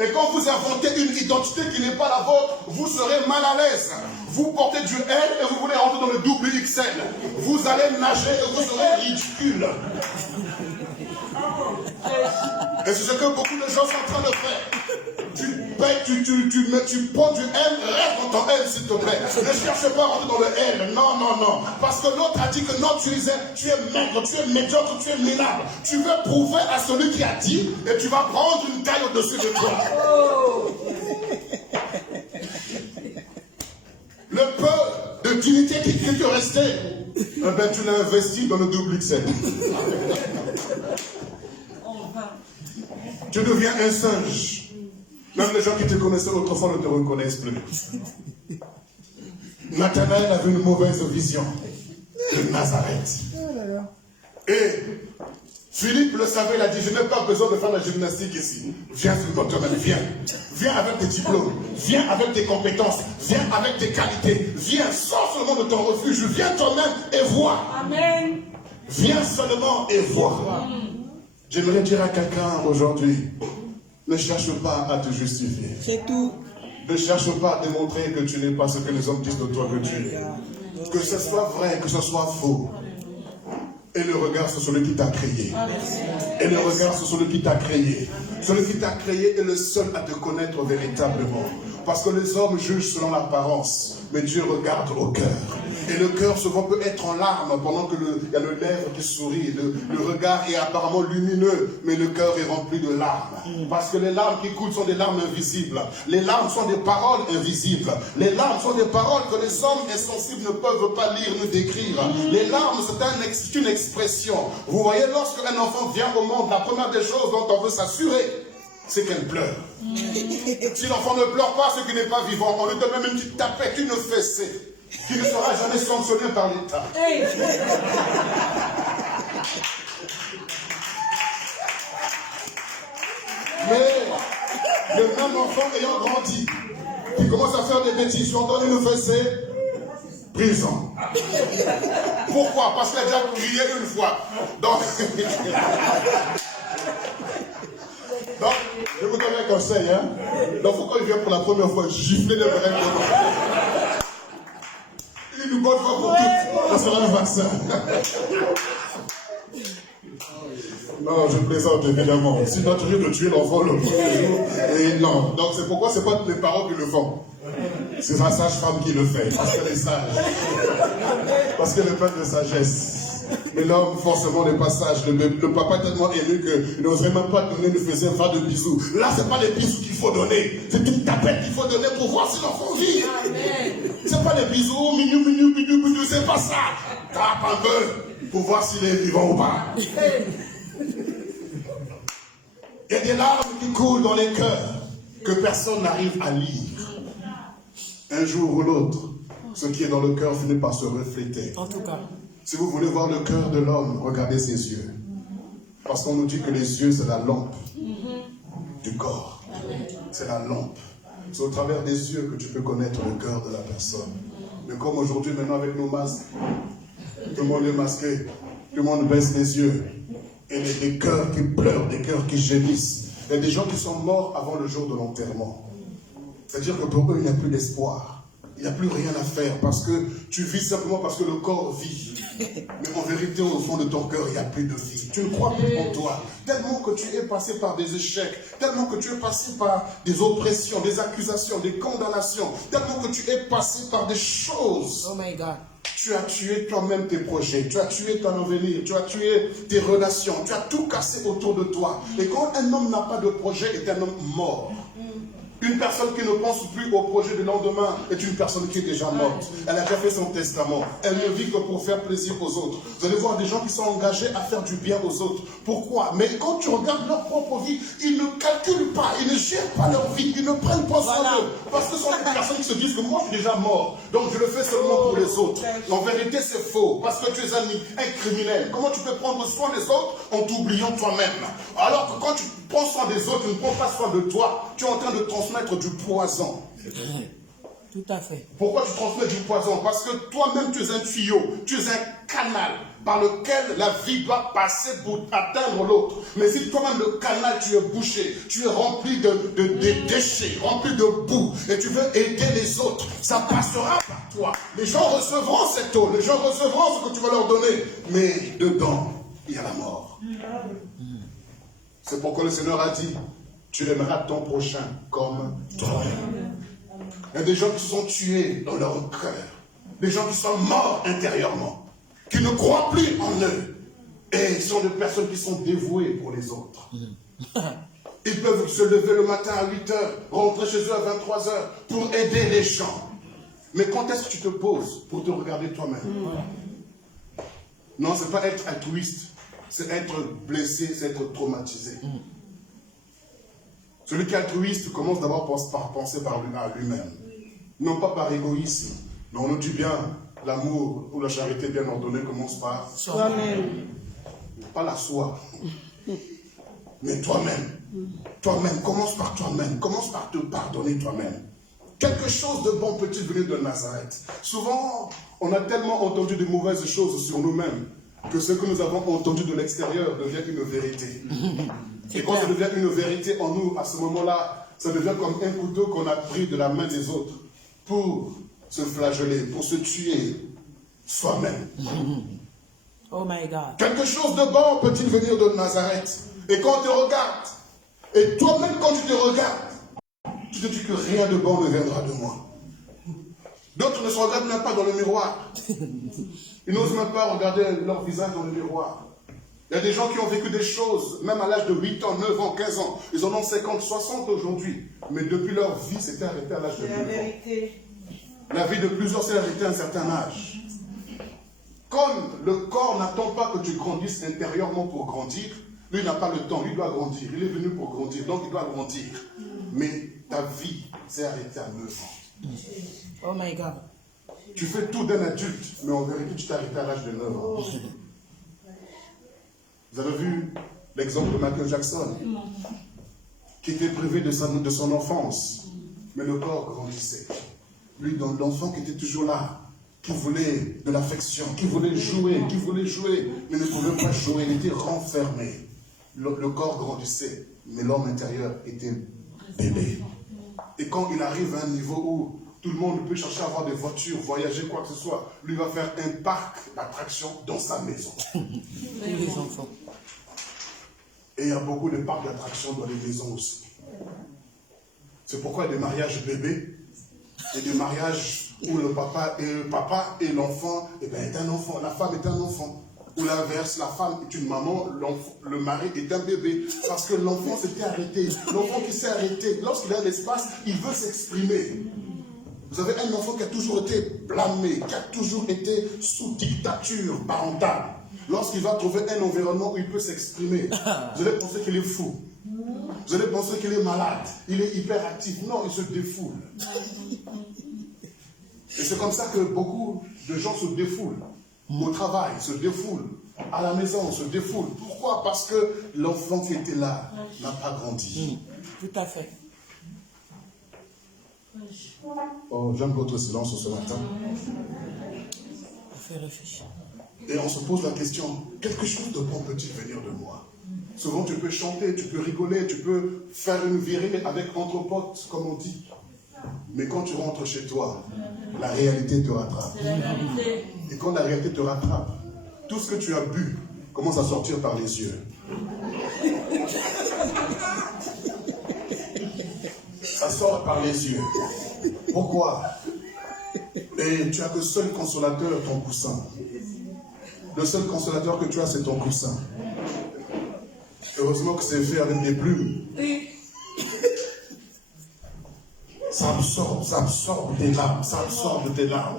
Et quand vous inventez une identité qui n'est pas la vôtre, vous serez mal à l'aise. Vous portez du L et vous voulez rentrer dans le double XL. Vous allez nager et vous serez ridicule. Et c'est ce que beaucoup de gens sont en train de faire. Tu prends du M, reste dans ton M s'il te plaît. Ne cherche pas à rentrer dans le L. Non, non, non. Parce que l'autre a dit que non, tu es maigre, tu es médiocre, tu es minable. Tu veux prouver à celui qui a dit et tu vas prendre une taille au-dessus de toi. Le peu de dignité qui te restait, eh ben, tu l'as investi dans le double XL. Tu deviens un singe. Même les gens qui te connaissaient autrefois ne te reconnaissent plus. Nathanaël avait une mauvaise vision de Nazareth. Et Philippe le savait, il a dit, je n'ai pas besoin de faire la gymnastique ici. Viens sur toi-même, viens. Viens avec tes diplômes, viens avec tes compétences, viens avec tes qualités. Viens, sors seulement de ton refuge, viens toi-même et vois. Amen. Viens seulement et vois. J'aimerais dire à quelqu'un aujourd'hui, ne cherche pas à te justifier. C'est tout. Ne cherche pas à démontrer que tu n'es pas ce que les hommes disent de toi que tu es. Que ce soit vrai, que ce soit faux. Et le regard sur celui qui t'a créé. Et le regard sur celui qui t'a créé. Celui qui t'a créé est le seul à te connaître véritablement. Parce que les hommes jugent selon l'apparence, mais Dieu regarde au cœur. Et le cœur souvent peut être en larmes pendant que il y a le lèvre qui sourit. Le regard est apparemment lumineux, mais le cœur est rempli de larmes. Parce que les larmes qui coulent sont des larmes invisibles. Les larmes sont des paroles invisibles. Les larmes sont des paroles que les hommes insensibles ne peuvent pas lire ni décrire. Les larmes, c'est une expression. Vous voyez, lorsqu'un enfant vient au monde, la première des choses dont on veut s'assurer, c'est qu'elle pleure. Si l'enfant ne pleure pas, c'est qu'il n'est pas vivant. On lui donne même une petite tapette, une fessée, qui ne sera jamais sanctionnée par l'État. Mais le même enfant ayant grandi, qui commence à faire des bêtises, si on donne une fessée, prison. Pourquoi? Parce qu'il a déjà crié une fois. Donc, je vous donne un conseil, hein. Donc, faut qu'il vienne pour la première fois gifler les oreilles. Une bonne fois pour toutes, ça sera un vaccin. Non, je plaisante évidemment. Sinon, tu risques de tuer l'enfant le premier jour. Et non. Donc, c'est pourquoi c'est pas les parents qui le font. C'est sa sage-femme qui le fait. Parce qu'elle est sage. Parce qu'elle est pleine de sagesse. Mais l'homme, forcément, n'est pas sage. Le papa est tellement élu qu'il n'oserait même pas donner une fessée, faire de bisous. Là, c'est pas les bisous qu'il faut donner. C'est une tapette qu'il faut donner pour voir si l'enfant vit. C'est pas des bisous, mignou, c'est pas ça. Tape un peu pour voir s'il est vivant ou pas. Il y a des larmes qui coulent dans les cœurs que personne n'arrive à lire. Un jour ou l'autre, ce qui est dans le cœur finit par se refléter. En tout cas. Si vous voulez voir le cœur de l'homme, regardez ses yeux. Parce qu'on nous dit que les yeux, c'est la lampe du corps. C'est la lampe. C'est au travers des yeux que tu peux connaître le cœur de la personne. Mais comme aujourd'hui, maintenant avec nos masques, tout le monde est masqué, tout le monde baisse les yeux. Et il y a des cœurs qui pleurent, des cœurs qui gémissent. Il y a des gens qui sont morts avant le jour de l'enterrement. C'est-à-dire que pour eux, il n'y a plus d'espoir. Il n'y a plus rien à faire parce que tu vis simplement parce que le corps vit. Mais en vérité, au fond de ton cœur, il n'y a plus de vie. Tu ne crois plus en toi. Tellement que tu es passé par des échecs, tellement que tu es passé par des oppressions, des accusations, des condamnations, tellement que tu es passé par des choses. Oh my God. Tu as tué toi-même tes projets, tu as tué ton avenir, tu as tué tes relations, tu as tout cassé autour de toi. Et quand un homme n'a pas de projet, il est un homme mort. Une personne qui ne pense plus au projet du lendemain est une personne qui est déjà morte. Elle a déjà fait son testament. Elle ne vit que pour faire plaisir aux autres. Vous allez voir des gens qui sont engagés à faire du bien aux autres. Pourquoi? Mais quand tu regardes leur propre vie, ils ne calculent pas, ils ne gèrent pas leur vie, ils ne prennent pas soin d'eux. Parce que ce sont des personnes qui se disent que moi je suis déjà mort, donc je le fais seulement pour les autres. En vérité c'est faux, parce que tu es un criminel. Comment tu peux prendre soin des autres en t'oubliant toi-même? Alors que quand tu prends soin des autres, tu ne prends pas soin de toi, tu es en train de transmettre du poison. Tout à fait. Pourquoi tu transmets du poison? Parce que toi-même tu es un tuyau, tu es un canal par lequel la vie doit passer pour atteindre l'autre. Mais si toi-même le canal tu es bouché, tu es rempli de déchets, rempli de boue, et tu veux aider les autres, ça passera par toi. Les gens recevront cette eau, les gens recevront ce que tu vas leur donner, mais dedans, il y a la mort. C'est pourquoi le Seigneur a dit, tu aimeras ton prochain comme toi-même. Il y a des gens qui se sont tués dans leur cœur, des gens qui sont morts intérieurement, qui ne croient plus en eux, et ils sont des personnes qui sont dévouées pour les autres. Ils peuvent se lever le matin à 8 heures, rentrer chez eux à 23 heures pour aider les gens. Mais quand est-ce que tu te poses pour te regarder toi-même? Non, ce n'est pas être altruiste, c'est être blessé, c'est être traumatisé. Celui qui est altruiste commence d'abord par penser à lui-même. Non pas par égoïsme. Mais on nous dit bien, l'amour ou la charité bien ordonnée commence par Soi-même. pas la soi, mais toi-même. Toi-même, commence par toi-même. Commence par te pardonner toi-même. Quelque chose de bon peut-il venir de Nazareth? Souvent, on a tellement entendu de mauvaises choses sur nous-mêmes que ce que nous avons entendu de l'extérieur devient une vérité. Et quand ça devient une vérité en nous, à ce moment-là, ça devient comme un couteau qu'on a pris de la main des autres pour se flageller, pour se tuer soi-même. Oh my God. Quelque chose de bon peut-il venir de Nazareth? Et quand on te regarde, et toi-même quand tu te regardes, tu te dis que rien de bon ne viendra de moi. D'autres ne se regardent même pas dans le miroir. Ils n'osent même pas regarder leur visage dans le miroir. Il y a des gens qui ont vécu des choses, même à l'âge de 8 ans, 9 ans, 15 ans. Ils en ont 50, 60 aujourd'hui. Mais depuis leur vie, c'était arrêté à l'âge de 9 ans. La vie de plusieurs s'est arrêtée à un certain âge. Comme le corps n'attend pas que tu grandisses intérieurement pour grandir, lui n'a pas le temps, lui doit grandir. Il est venu pour grandir, donc il doit grandir. Mais ta vie s'est arrêtée à 9 ans. Oh my God. Tu fais tout d'un adulte, mais en vérité, tu t'es arrêté à l'âge de 9 ans. Vous avez vu l'exemple de Michael Jackson, qui était privé de son enfance, mais le corps grandissait. Lui, l'enfant qui était toujours là, qui voulait de l'affection, qui voulait jouer, mais ne pouvait pas jouer, il était renfermé. Le corps grandissait, mais l'homme intérieur était bébé. Et quand il arrive à un niveau où tout le monde peut chercher à avoir des voitures, voyager, quoi que ce soit, lui va faire un parc d'attractions dans sa maison. Les enfants. Et il y a beaucoup de parcs d'attractions dans les maisons aussi. C'est pourquoi il y a des mariages bébés et des mariages où le papa et l'enfant est un enfant, la femme est un enfant. Ou l'inverse, la femme est une maman, le mari est un bébé. Parce que l'enfant s'était arrêté. L'enfant qui s'est arrêté, lorsqu'il a l'espace, il veut s'exprimer. Vous avez un enfant qui a toujours été blâmé, qui a toujours été sous dictature parentale. Lorsqu'il va trouver un environnement où il peut s'exprimer, vous allez penser qu'il est fou. Vous allez penser qu'il est malade, il est hyperactif. Non, il se défoule. Et c'est comme ça que beaucoup de gens se défoulent. Au travail, se défoulent. À la maison, se défoulent. Pourquoi? Parce que l'enfant qui était là n'a pas grandi. Tout à fait. Oh, j'aime votre silence ce matin. On fait réfléchir. Et on se pose la question, quelque chose de bon peut-il venir de moi? Souvent tu peux chanter, tu peux rigoler, tu peux faire une virée avec entre potes, comme on dit. Mais quand tu rentres chez toi, la réalité te rattrape. Et quand la réalité te rattrape, tout ce que tu as bu commence à sortir par les yeux. Ça sort par les yeux. Pourquoi? Et tu as que seul consolateur, ton coussin. Le seul consolateur que tu as, c'est ton coussin. Heureusement que c'est fait avec des plumes. ça absorbe tes larmes, ça absorbe tes larmes.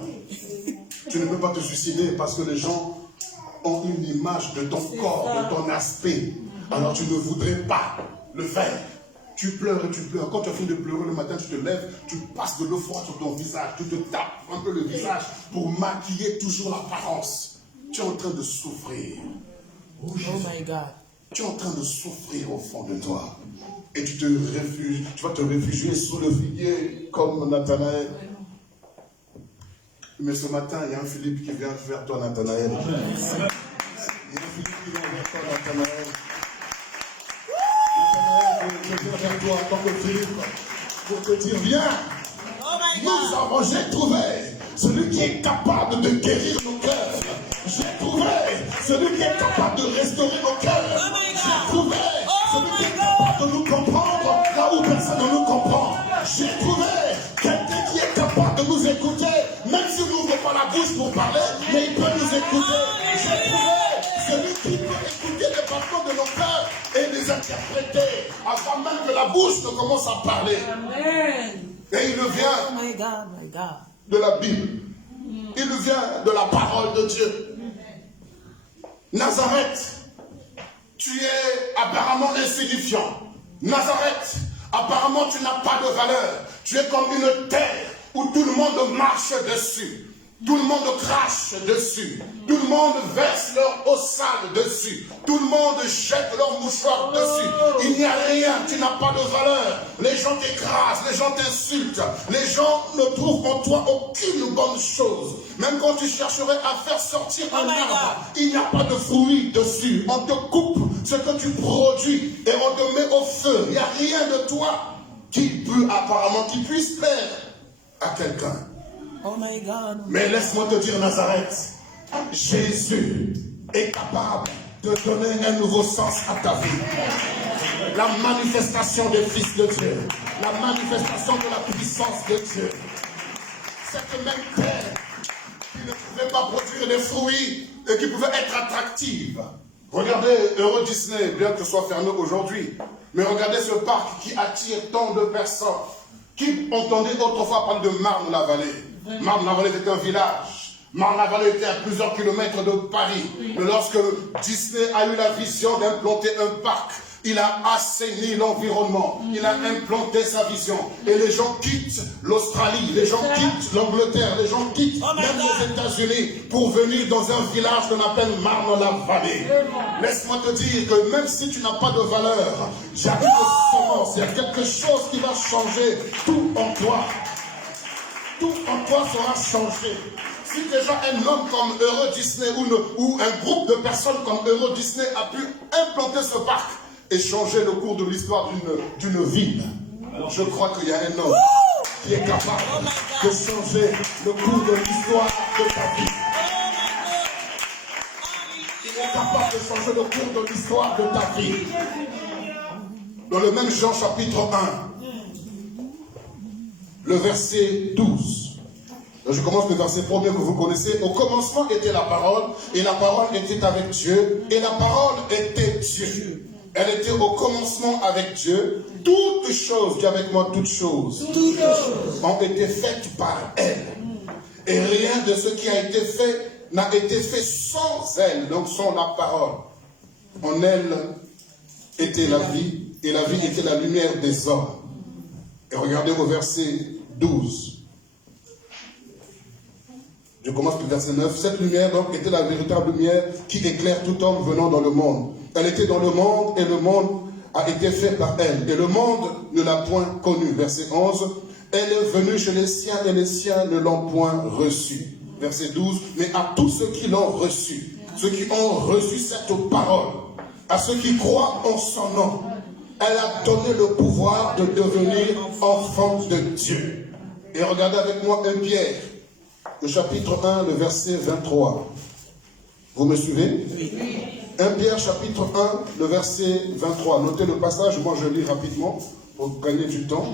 Tu ne peux pas te suicider parce que les gens ont une image de ton corps, de ton aspect. Alors tu ne voudrais pas le faire. Tu pleures et tu pleures. Quand tu as fini de pleurer le matin, tu te lèves, tu passes de l'eau froide sur ton visage, tu te tapes un peu le visage pour maquiller toujours l'apparence. Tu es en train de souffrir. Oh my God. Tu es en train de souffrir au fond de toi. Et tu vas te réfugier sous le figuier comme Nathanaël. Mais ce matin, il y a un Philippe qui vient vers toi, Nathanaël. Il y a un Philippe qui vient vers toi, Nathanaël. Nathanaël, je viens vers toi en tant que Philippe pour te dire, viens. J'ai trouvé celui qui est capable de guérir nos cœurs. J'ai trouvé celui qui est capable de restaurer nos cœurs. J'ai trouvé celui qui est capable de nous comprendre là où personne ne nous comprend. J'ai trouvé quelqu'un qui est capable de nous écouter, même s'il n'ouvre pas la bouche pour parler, mais il peut nous écouter. J'ai trouvé celui qui peut écouter les battements de nos cœurs et les interpréter avant même que la bouche ne commence à parler. Amen. Et il vient Oh my God, my God. de la Bible. Il vient de la parole de Dieu. Nazareth, tu es apparemment insignifiant. Nazareth, apparemment tu n'as pas de valeur. Tu es comme une terre où tout le monde marche dessus. Tout le monde crache dessus. Tout le monde verse leur eau sale dessus. Tout le monde jette leur mouchoir dessus. Il n'y a rien, tu n'as pas de valeur. Les gens t'écrasent, les gens t'insultent. Les gens ne trouvent en toi aucune bonne chose. Même quand tu chercherais à faire sortir un arbre, il n'y a pas de fruits dessus. On te coupe ce que tu produis et on te met au feu. Il n'y a rien de toi qui peut apparemment qui puisse plaire à quelqu'un. Oh my God. Mais laisse-moi te dire, Nazareth, Jésus est capable de donner un nouveau sens à ta vie. La manifestation des fils de Dieu, la manifestation de la puissance de Dieu. Cette même terre qui ne pouvait pas produire des fruits et qui pouvait être attractive. Regardez Euro Disney, bien que ce soit fermé aujourd'hui, mais regardez ce parc qui attire tant de personnes. Qui entendait autrefois parler de Marne-la-Vallée. Marne-la-Vallée était un village. Marne-la-Vallée était à plusieurs kilomètres de Paris. Mais lorsque Disney a eu la vision d'implanter un parc, il a assaini l'environnement. Il a implanté sa vision. Et les gens quittent l'Australie, les gens quittent l'Angleterre, les gens quittent même les États-Unis pour venir dans un village qu'on appelle Marne-la-Vallée. Laisse-moi te dire que même si tu n'as pas de valeur, il y a une semence, il y a quelque chose qui va changer tout en toi. Tout en toi sera changé. Si déjà un homme comme Euro Disney ou un groupe de personnes comme Euro Disney a pu implanter ce parc et changer le cours de l'histoire d'une ville, alors je crois qu'il y a un homme qui est capable de changer le cours de l'histoire de ta vie. Il est capable de changer le cours de l'histoire de ta vie. Dans le même Jean chapitre 1, le verset 12. Je commence le verset premier que vous connaissez. Au commencement était la parole, et la parole était avec Dieu, et la parole était Dieu. Elle était au commencement avec Dieu. Toutes choses, dis avec moi, toutes choses, ont été faites par elle. Et rien de ce qui a été fait n'a été fait sans elle, donc sans la parole. En elle était la vie, et la vie était la lumière des hommes. Et regardez au verset 12. Je commence le verset 9. Cette lumière donc était la véritable lumière qui éclaire tout homme venant dans le monde. Elle était dans le monde et le monde a été fait par elle. Et le monde ne l'a point connue. Verset 11. Elle est venue chez les siens et les siens ne l'ont point reçue. Verset 12. Mais à tous ceux qui l'ont reçue, ceux qui ont reçu cette parole, à ceux qui croient en son nom, elle a donné le pouvoir de devenir enfants de Dieu. Et regardez avec moi 1 Pierre, le chapitre 1, le verset 23. Vous me suivez? Oui. 1 Pierre, chapitre 1, le verset 23. Notez le passage, moi je lis rapidement pour gagner du temps.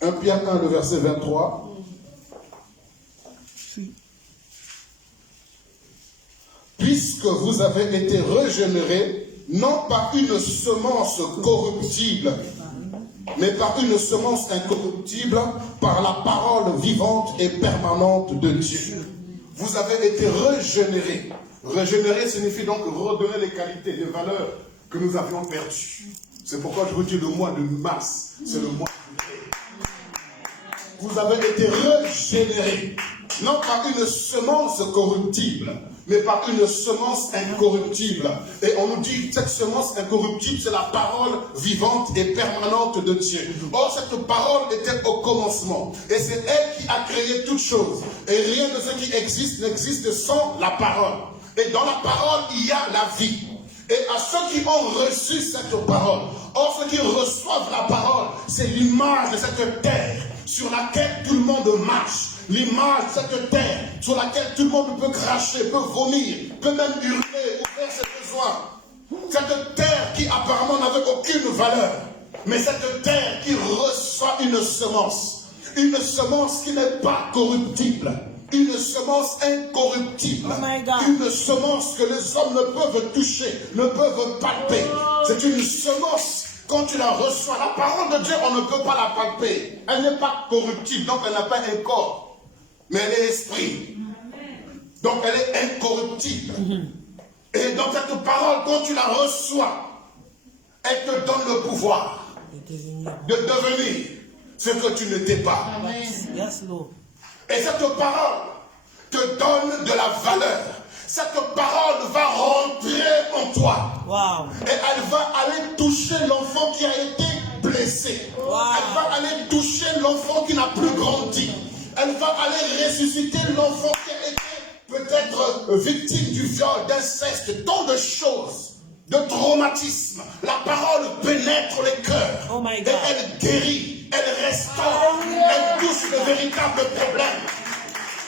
1 Pierre 1, le verset 23. Puisque vous avez été régénérés, non par une semence corruptible, mais par une semence incorruptible, par la parole vivante et permanente de Dieu. Vous avez été régénérés. Régénérer signifie donc redonner les qualités, les valeurs que nous avions perdues. C'est pourquoi je vous dis le mois de mars, c'est le mois de mai. Vous avez été régénérés, non par une semence corruptible, mais par une semence incorruptible. Et on nous dit que cette semence incorruptible, c'est la parole vivante et permanente de Dieu. Or, cette parole était au commencement. Et c'est elle qui a créé toutes choses. Et rien de ce qui existe n'existe sans la parole. Et dans la parole, il y a la vie. Et à ceux qui ont reçu cette parole, or ceux qui reçoivent la parole, c'est l'image de cette terre sur laquelle tout le monde marche. L'image de cette terre sur laquelle tout le monde peut cracher, peut vomir, peut même hurler ou faire ses besoins. Cette terre qui apparemment n'avait aucune valeur, mais cette terre qui reçoit une semence qui n'est pas corruptible. Une semence incorruptible, une semence que les hommes ne peuvent toucher, ne peuvent palper. C'est une semence, quand tu la reçois, la parole de Dieu, on ne peut pas la palper. Elle n'est pas corruptible, donc elle n'a pas un corps, mais elle est esprit. Donc elle est incorruptible. Et dans cette parole, quand tu la reçois, elle te donne le pouvoir de devenir ce que tu n'étais pas. Yes, Lord. Et cette parole te donne de la valeur. Cette parole va rentrer en toi. Wow. Et elle va aller toucher l'enfant qui a été blessé. Wow. Elle va aller toucher l'enfant qui n'a plus grandi. Elle va aller ressusciter l'enfant qui a été peut-être victime du viol, d'inceste, tant de choses, de traumatismes. La parole pénètre les cœurs. Oh my God. Et elle guérit, elle restaure, elle touche le véritable problème.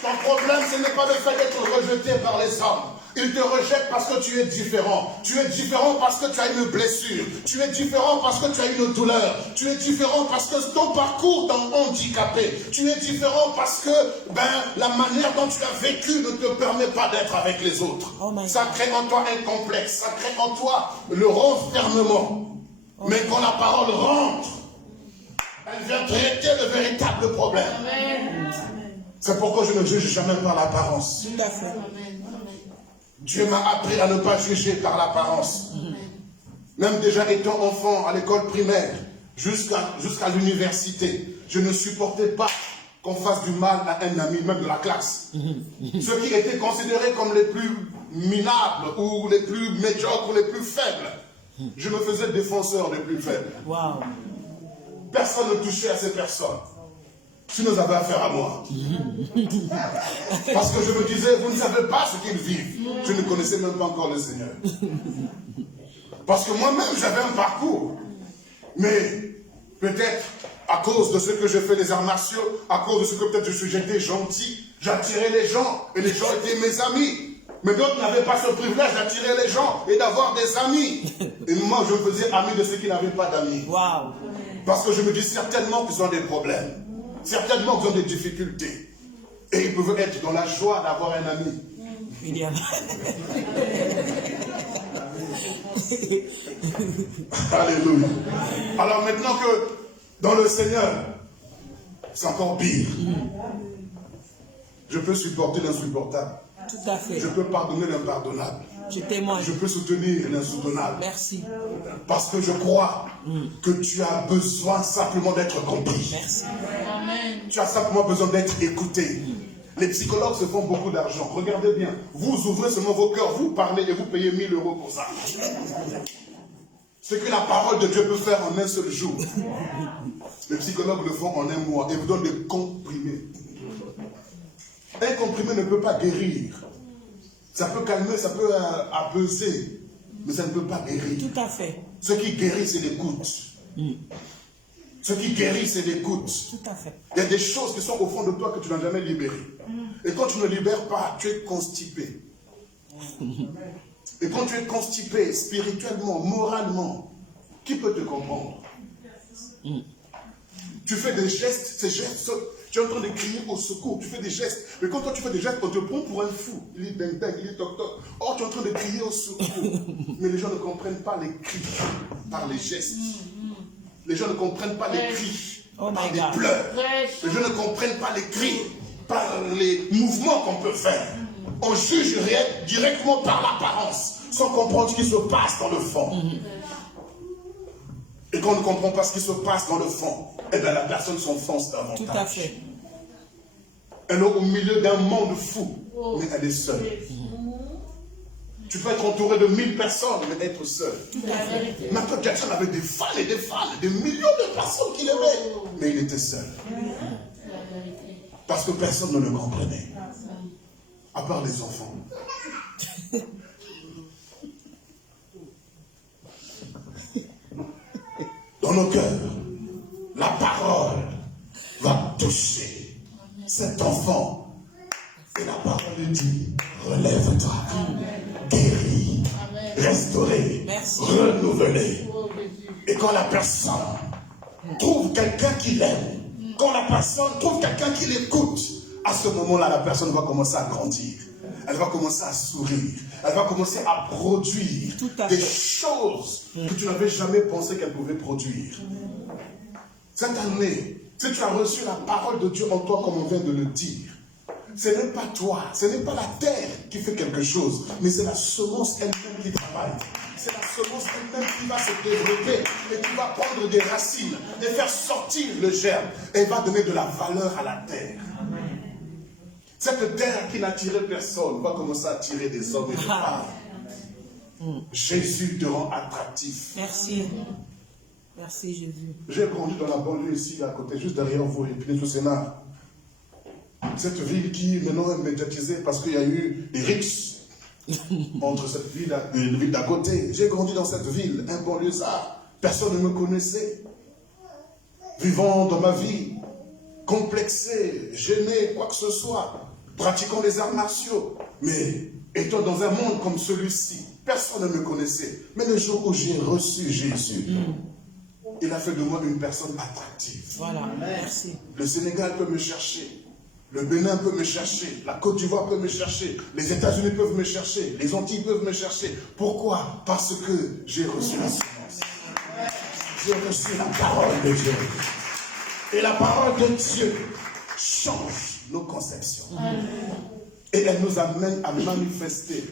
Ton problème, ce n'est pas le fait d'être rejeté par les hommes. Ils te rejettent parce que tu es différent. Tu es différent parce que tu as une blessure. Tu es différent parce que tu as une douleur. Tu es différent parce que ton parcours t'a handicapé. Tu es différent parce que la manière dont tu as vécu ne te permet pas d'être avec les autres. Ça crée en toi un complexe. Ça crée en toi le renfermement. Mais quand la parole rentre, elle vient traiter le véritable problème. C'est pourquoi je ne juge jamais par l'apparence. Tout à fait. Dieu m'a appris à ne pas juger par l'apparence. Même déjà étant enfant à l'école primaire, jusqu'à l'université, je ne supportais pas qu'on fasse du mal à un ami, même de la classe. Ceux qui étaient considérés comme les plus minables, ou les plus médiocres, ou les plus faibles, je me faisais défenseur des plus faibles. Wow. Personne ne touchait à ces personnes. Si nous avions affaire à moi. Parce que je me disais, vous ne savez pas ce qu'ils vivent. Je ne connaissais même pas encore le Seigneur. Parce que moi-même, j'avais un parcours. Mais peut-être, à cause de ce que je fais des arts martiaux, à cause de ce que peut-être j'étais gentil, j'attirais les gens. Et les gens étaient mes amis. Mais d'autres n'avaient pas ce privilège d'attirer les gens et d'avoir des amis. Et moi, je me faisais ami de ceux qui n'avaient pas d'amis. Wow. Parce que je me dis certainement qu'ils ont des problèmes. Certainement qu'ils ont des difficultés. Et ils peuvent être dans la joie d'avoir un ami. William. Alléluia. Alors maintenant que dans le Seigneur, c'est encore pire. Je peux supporter l'insupportable. Tout à fait. Je peux pardonner l'impardonnable. Je témoigne. Je peux soutenir l'insoutenable. Merci. Parce que je crois que tu as besoin simplement d'être compris. Merci. Tu as simplement besoin d'être écouté. Les psychologues se font beaucoup d'argent. Regardez bien. Vous ouvrez seulement vos cœurs, vous parlez et vous payez 1000 € pour ça. Ce que la parole de Dieu peut faire en un seul jour. Les psychologues le font en un mois et vous donnent des comprimés. Un comprimé ne peut pas guérir. Ça peut calmer, ça peut apaiser, mais ça ne peut pas guérir. Tout à fait. Ce qui guérit, c'est l'écoute. Ce qui guérit, c'est l'écoute. Tout à fait. Il y a des choses qui sont au fond de toi que tu n'as jamais libérées. Et quand tu ne libères pas, tu es constipé. Et quand tu es constipé, spirituellement, moralement, qui peut te comprendre? Tu fais des gestes, ces gestes, tu es en train de crier au secours, tu fais des gestes. Mais quand toi tu fais des gestes, on te prend pour un fou. Il est ding-ding, il est toc-toc. Or, tu es en train de crier au secours. Mais les gens ne comprennent pas les cris par les gestes. Les gens ne comprennent pas les cris Oh my par les God. pleurs. Les gens ne comprennent pas les cris par les mouvements qu'on peut faire. On juge directement par l'apparence, sans comprendre ce qui se passe dans le fond. Et quand on ne comprend pas ce qui se passe dans le fond, eh bien la personne s'enfonce davantage. Tout à fait. Elle est au milieu d'un monde fou, mais elle est seule. Tu peux être entouré de 1000 personnes, mais être seul. Michael Jackson avait des fans et des fans, des millions de personnes qui l'aimaient, mais il était seul. Parce que personne ne le comprenait, à part les enfants. Dans nos cœurs, la parole va toucher cet enfant. Et la parole dit, relève-toi, guéris, restaurer, renouveler. Et quand la personne trouve quelqu'un qui l'aime, quand la personne trouve quelqu'un qui l'écoute, à ce moment-là, la personne va commencer à grandir. Elle va commencer à sourire. Elle va commencer à produire des choses que tu n'avais jamais pensé qu'elle pouvait produire. Cette année, si tu as reçu la parole de Dieu en toi, comme on vient de le dire, ce n'est pas toi, ce n'est pas la terre qui fait quelque chose, mais c'est la semence elle-même qui travaille. C'est la semence elle-même qui va se développer et qui va prendre des racines et faire sortir le germe et va donner de la valeur à la terre. Cette terre qui n'attirait personne va commencer à attirer des hommes et des femmes. Jésus te rend attractif. Merci. Merci Jésus. J'ai grandi dans la banlieue ici, à côté, juste derrière vous, Épinay-sous-Sénart. Cette ville qui maintenant est médiatisée parce qu'il y a eu des rixes entre cette ville et la ville d'à côté. J'ai grandi dans cette ville, un banlieusard. Personne ne me connaissait. Vivant dans ma vie, complexé, gêné, quoi que ce soit, pratiquant les arts martiaux. Mais étant dans un monde comme celui-ci, personne ne me connaissait. Mais le jour où j'ai reçu Jésus, il a fait de moi une personne attractive. Voilà, merci. Le Sénégal peut me chercher. Le Bénin peut me chercher, la Côte d'Ivoire peut me chercher, les États-Unis peuvent me chercher, les Antilles peuvent me chercher. Pourquoi? Parce que j'ai reçu la semence. J'ai reçu la parole de Dieu. Et la parole de Dieu change nos conceptions. Et elle nous amène à manifester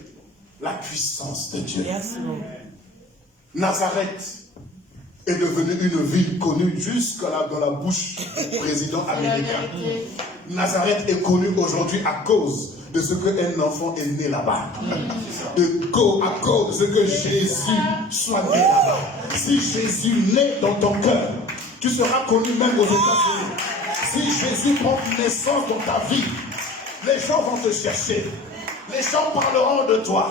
la puissance de Dieu. Yes, Lord. Nazareth est devenue une ville connue jusque-là dans la bouche du président américain. Nazareth est connue aujourd'hui à cause de ce qu'un enfant est né là-bas. À cause de ce que Jésus soit né là-bas. Si Jésus naît dans ton cœur, tu seras connu même aux États-Unis. Si Jésus prend naissance dans ta vie, les gens vont te chercher. Les gens parleront de toi.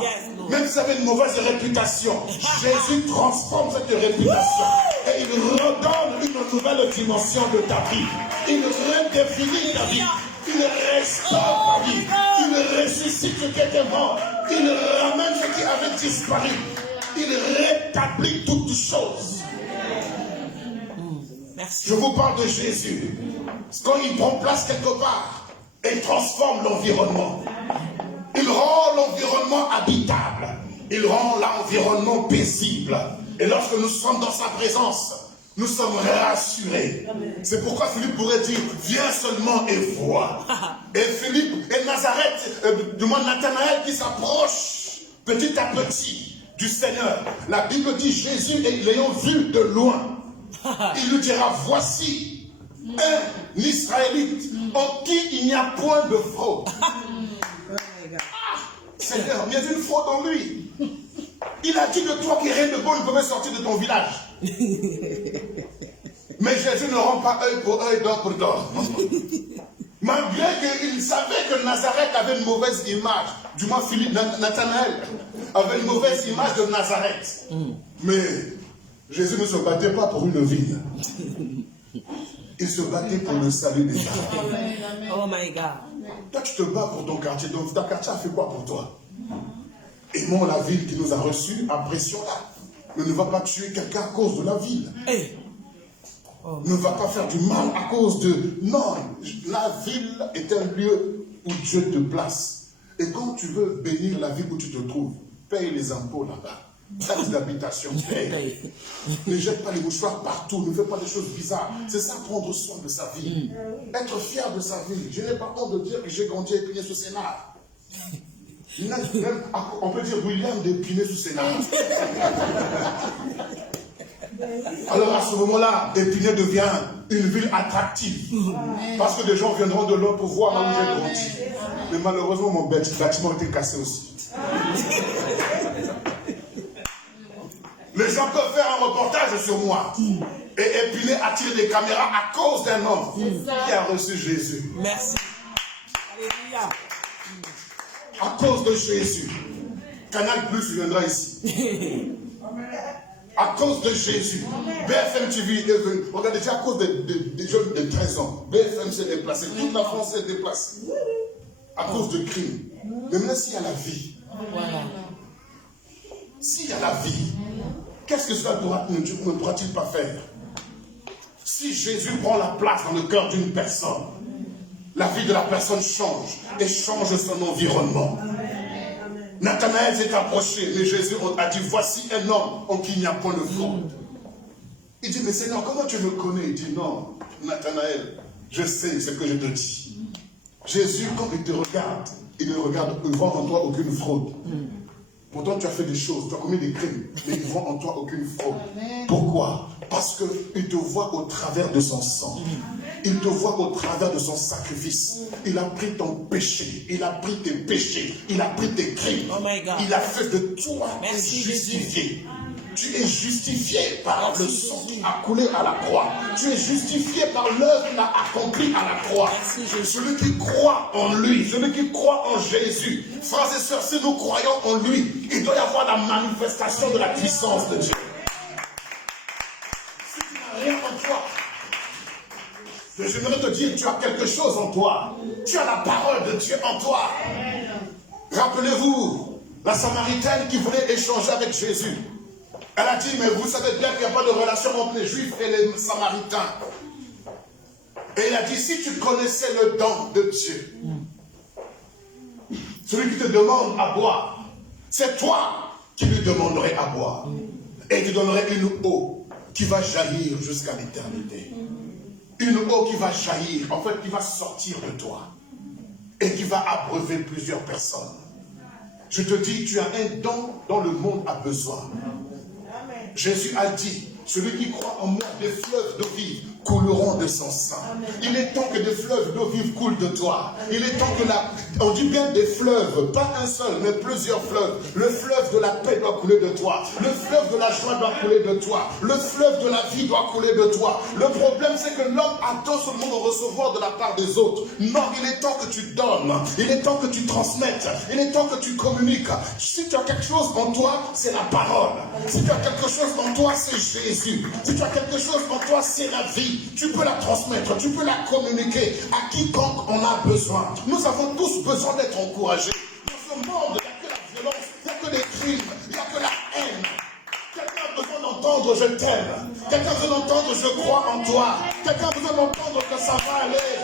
Même si tu avais une mauvaise réputation, Jésus transforme cette réputation. Et il redonne une nouvelle dimension de ta vie. Il redéfinit ta vie. Il restaure ta vie. Il ressuscite ce qui était mort. Il ramène ce qui avait disparu. Il rétablit toutes choses. Merci. Je vous parle de Jésus. Quand il prend place quelque part, il transforme l'environnement. Il rend l'environnement habitable. Il rend l'environnement paisible. Et lorsque nous sommes dans sa présence, nous sommes rassurés. C'est pourquoi Philippe pourrait dire, viens seulement et vois. Et Philippe et Nazareth, du moins Nathanaël qui s'approche petit à petit du Seigneur. La Bible dit, Jésus l'ayant vu de loin, il lui dira, voici un Israélite en qui il n'y a point de fraude. Seigneur, il y a une fraude en lui. Il a dit de toi qu'il n'y a rien de bon ne pouvait sortir de ton village. Mais Jésus ne rend pas œil pour œil, dent pour dent. Malgré qu'il savait que Nazareth avait une mauvaise image, du moins Philippe, Nathanaël avait une mauvaise image de Nazareth. Mais Jésus ne se battait pas pour une ville. Il se battait pour le salut des âmes. Oh my God. Toi, tu te bats pour ton quartier. Donc, ta quartier a fait quoi pour toi? Aimons la ville qui nous a reçus, apprécions-la. Mais ne va pas tuer quelqu'un à cause de la ville. Hey. Ne va pas faire du mal à cause de... Non, la ville est un lieu où Dieu te place. Et quand tu veux bénir la ville où tu te trouves, paye les impôts là-bas. taxe d'habitation, paye. Ne jette pas les mouchoirs partout, ne fais pas des choses bizarres. C'est ça, prendre soin de sa vie. Être fier de sa vie. Je n'ai pas honte de dire que j'ai grandi à Épinay sous Sénat. On peut dire William d'Épinay sous Sénat. Alors à ce moment-là, Épinay devient une ville attractive. Parce que des gens viendront de l'autre pour voir là où j'ai grandi. Mais malheureusement, mon bâtiment était cassé aussi. Les gens peuvent faire un reportage sur moi. Et Épinay attire des caméras à cause d'un homme qui a reçu Jésus. Merci. Alléluia. À cause de Jésus. Canal Plus viendra ici. À cause de Jésus. BFM TV est venu. Regardez, c'est à cause des jeunes de 13 ans. BFM s'est déplacé. Toute la France s'est déplacée. À cause de crimes. Mais maintenant, s'il y a la vie. Voilà. S'il y a la vie, qu'est-ce que cela ne pourra-t-il pas faire? Si Jésus prend la place dans le cœur d'une personne, la vie de la personne change et change son environnement. Nathanaël s'est approché, mais Jésus a dit, voici un homme en qui il n'y a point de fraude. Il dit, mais Seigneur, comment tu me connais? Il dit, non, Nathanaël, je sais ce que je te dis. Jésus, quand il te regarde, il ne voit en toi aucune fraude. Pourtant, tu as fait des choses, tu as commis des crimes, mais il ne voit en toi aucune fraude. Pourquoi? Parce qu'il te voit au travers de son sang. Il te voit au travers de son sacrifice. Il a pris ton péché, il a pris tes péchés, il a pris tes crimes. Oh my God. Il a fait de toi un Merci, justifié. Tu es justifié par le sang qui a coulé à la croix. Tu es justifié par l'œuvre qu'il a accomplie à la croix. Celui qui croit en lui, celui qui croit en Jésus. Frères et sœurs, si nous croyons en lui, il doit y avoir la manifestation de la puissance de Dieu. Si tu n'as rien en toi, j'aimerais te dire, tu as quelque chose en toi. Tu as la parole de Dieu en toi. Rappelez-vous, la Samaritaine qui voulait échanger avec Jésus. Elle a dit, mais vous savez bien qu'il n'y a pas de relation entre les Juifs et les Samaritains. Et il a dit, si tu connaissais le don de Dieu, celui qui te demande à boire, c'est toi qui lui demanderais à boire. Et tu donnerais une eau qui va jaillir jusqu'à l'éternité. Une eau qui va jaillir, en fait, qui va sortir de toi. Et qui va abreuver plusieurs personnes. Je te dis, tu as un don dont le monde a besoin. Jésus a dit, celui qui croit en moi, des fleuves d'eau vive couleront de son sang. Il est temps que des fleuves d'eau vive coulent de toi. Il est temps que on dit bien des fleuves, pas un seul, mais plusieurs fleuves. Le fleuve de la paix doit couler de toi. Le fleuve de la joie doit couler de toi. Le fleuve de la vie doit couler de toi. Le problème, c'est que l'homme attend seulement de recevoir de la part des autres. Non, il est temps que tu donnes. Il est temps que tu transmettes. Il est temps que tu communiques. Si tu as quelque chose en toi, c'est la parole. Si tu as quelque chose en toi, c'est Jésus. Si tu as quelque chose en toi, c'est la vie. Tu peux la transmettre, tu peux la communiquer à quiconque en a besoin. Nous avons tous besoin d'être encouragés. Dans ce monde, il n'y a que la violence, il n'y a que les crimes, il n'y a que la haine. Quelqu'un a besoin d'entendre je t'aime. Quelqu'un a besoin d'entendre je crois en toi. Quelqu'un a besoin d'entendre que ça va aller.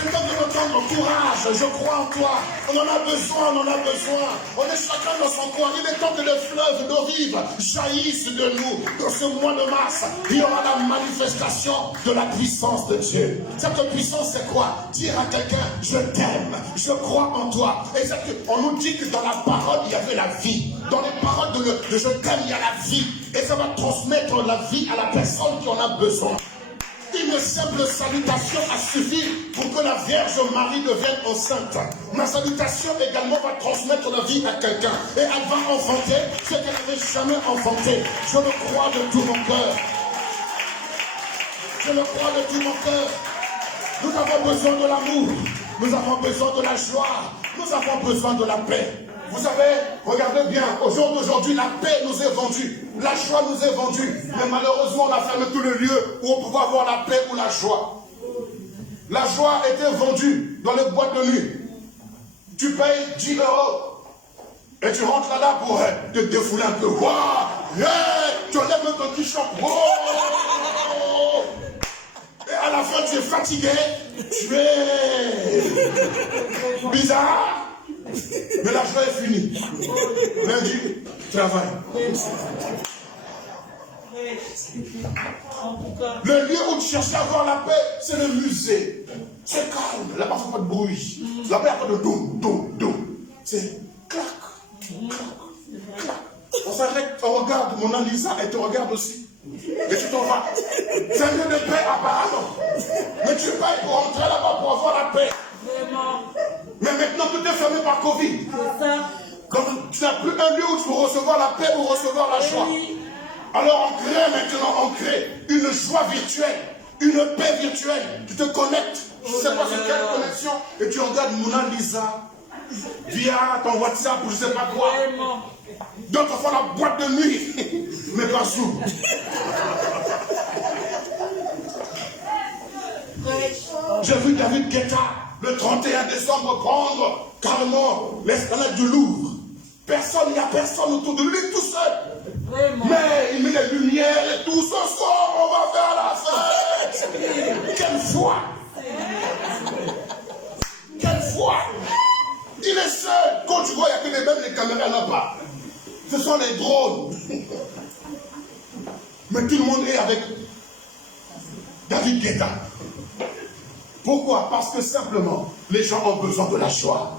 Quelqu'un veut entendre courage, je crois en toi. On en a besoin, on en a besoin. On est chacun dans son coin. Il est temps que les fleuves d'eau vive jaillissent de nous. Dans ce mois de mars, il y aura la manifestation de la puissance de Dieu. Cette puissance, c'est quoi? Dire à quelqu'un, je t'aime, je crois en toi. Et on nous dit que dans la parole, il y avait la vie. Dans les paroles de je t'aime, il y a la vie. Et ça va transmettre la vie à la personne qui en a besoin. Une simple salutation a suffi pour que la Vierge Marie devienne enceinte. Ma salutation également va transmettre la vie à quelqu'un. Et elle va enfanter ce qu'elle n'avait jamais enfanté. Je le crois de tout mon cœur. Je le crois de tout mon cœur. Nous avons besoin de l'amour. Nous avons besoin de la joie. Nous avons besoin de la paix. Vous savez, regardez bien, au jour d'aujourd'hui, la paix nous est vendue, la joie nous est vendue, mais malheureusement, on a fermé tous les lieux où on pouvait avoir la paix ou la joie. La joie était vendue dans les boîtes de nuit. Tu payes 10 € et tu rentres là-bas pour te défouler un peu. Wow, yeah, tu enlèves même ton t-shirt. Wow. Et à la fin, tu es fatigué, tu es bizarre. Mais la joie est finie. Lundi, travail. En tout cas, Le lieu où tu cherches à avoir la paix, c'est le musée. C'est calme. Là-bas, il n'y a pas de bruit. Là-bas, il n'y a pas de doum, doum, doum. C'est clac, clac, clac. On s'arrête, on regarde Mona Lisa et tu regardes aussi. Et tu t'en vas. C'est un lieu de paix apparemment. Mais tu payes pour entrer là-bas pour avoir la paix. vraiment, Mais maintenant, tout est fermé par Covid. c'est ça. Donc, tu n'as plus un lieu où tu peux recevoir la paix ou recevoir la joie. Oui. Alors, on crée maintenant, on crée une joie virtuelle, une paix virtuelle. Tu te connectes, je ne sais pas sur quelle connexion, et tu regardes Mona Lisa via ton WhatsApp ou je ne sais pas quoi. Vraiment. D'autres font la boîte de nuit, mais pas sous. J'ai vu David Guetta le 31 décembre prendre carrément l'esplanade du Louvre. Personne, il n'y a personne autour de lui tout seul. Vraiment. Mais il met les lumières et tout. Ce soir, on va faire la fête. Quelle foi! Quelle foi! Il est seul. Quand tu vois, il n'y a que même les caméras là-bas. Ce sont les drones. Mais tout le monde est avec David Guetta. Pourquoi? Parce que simplement, les gens ont besoin de la joie.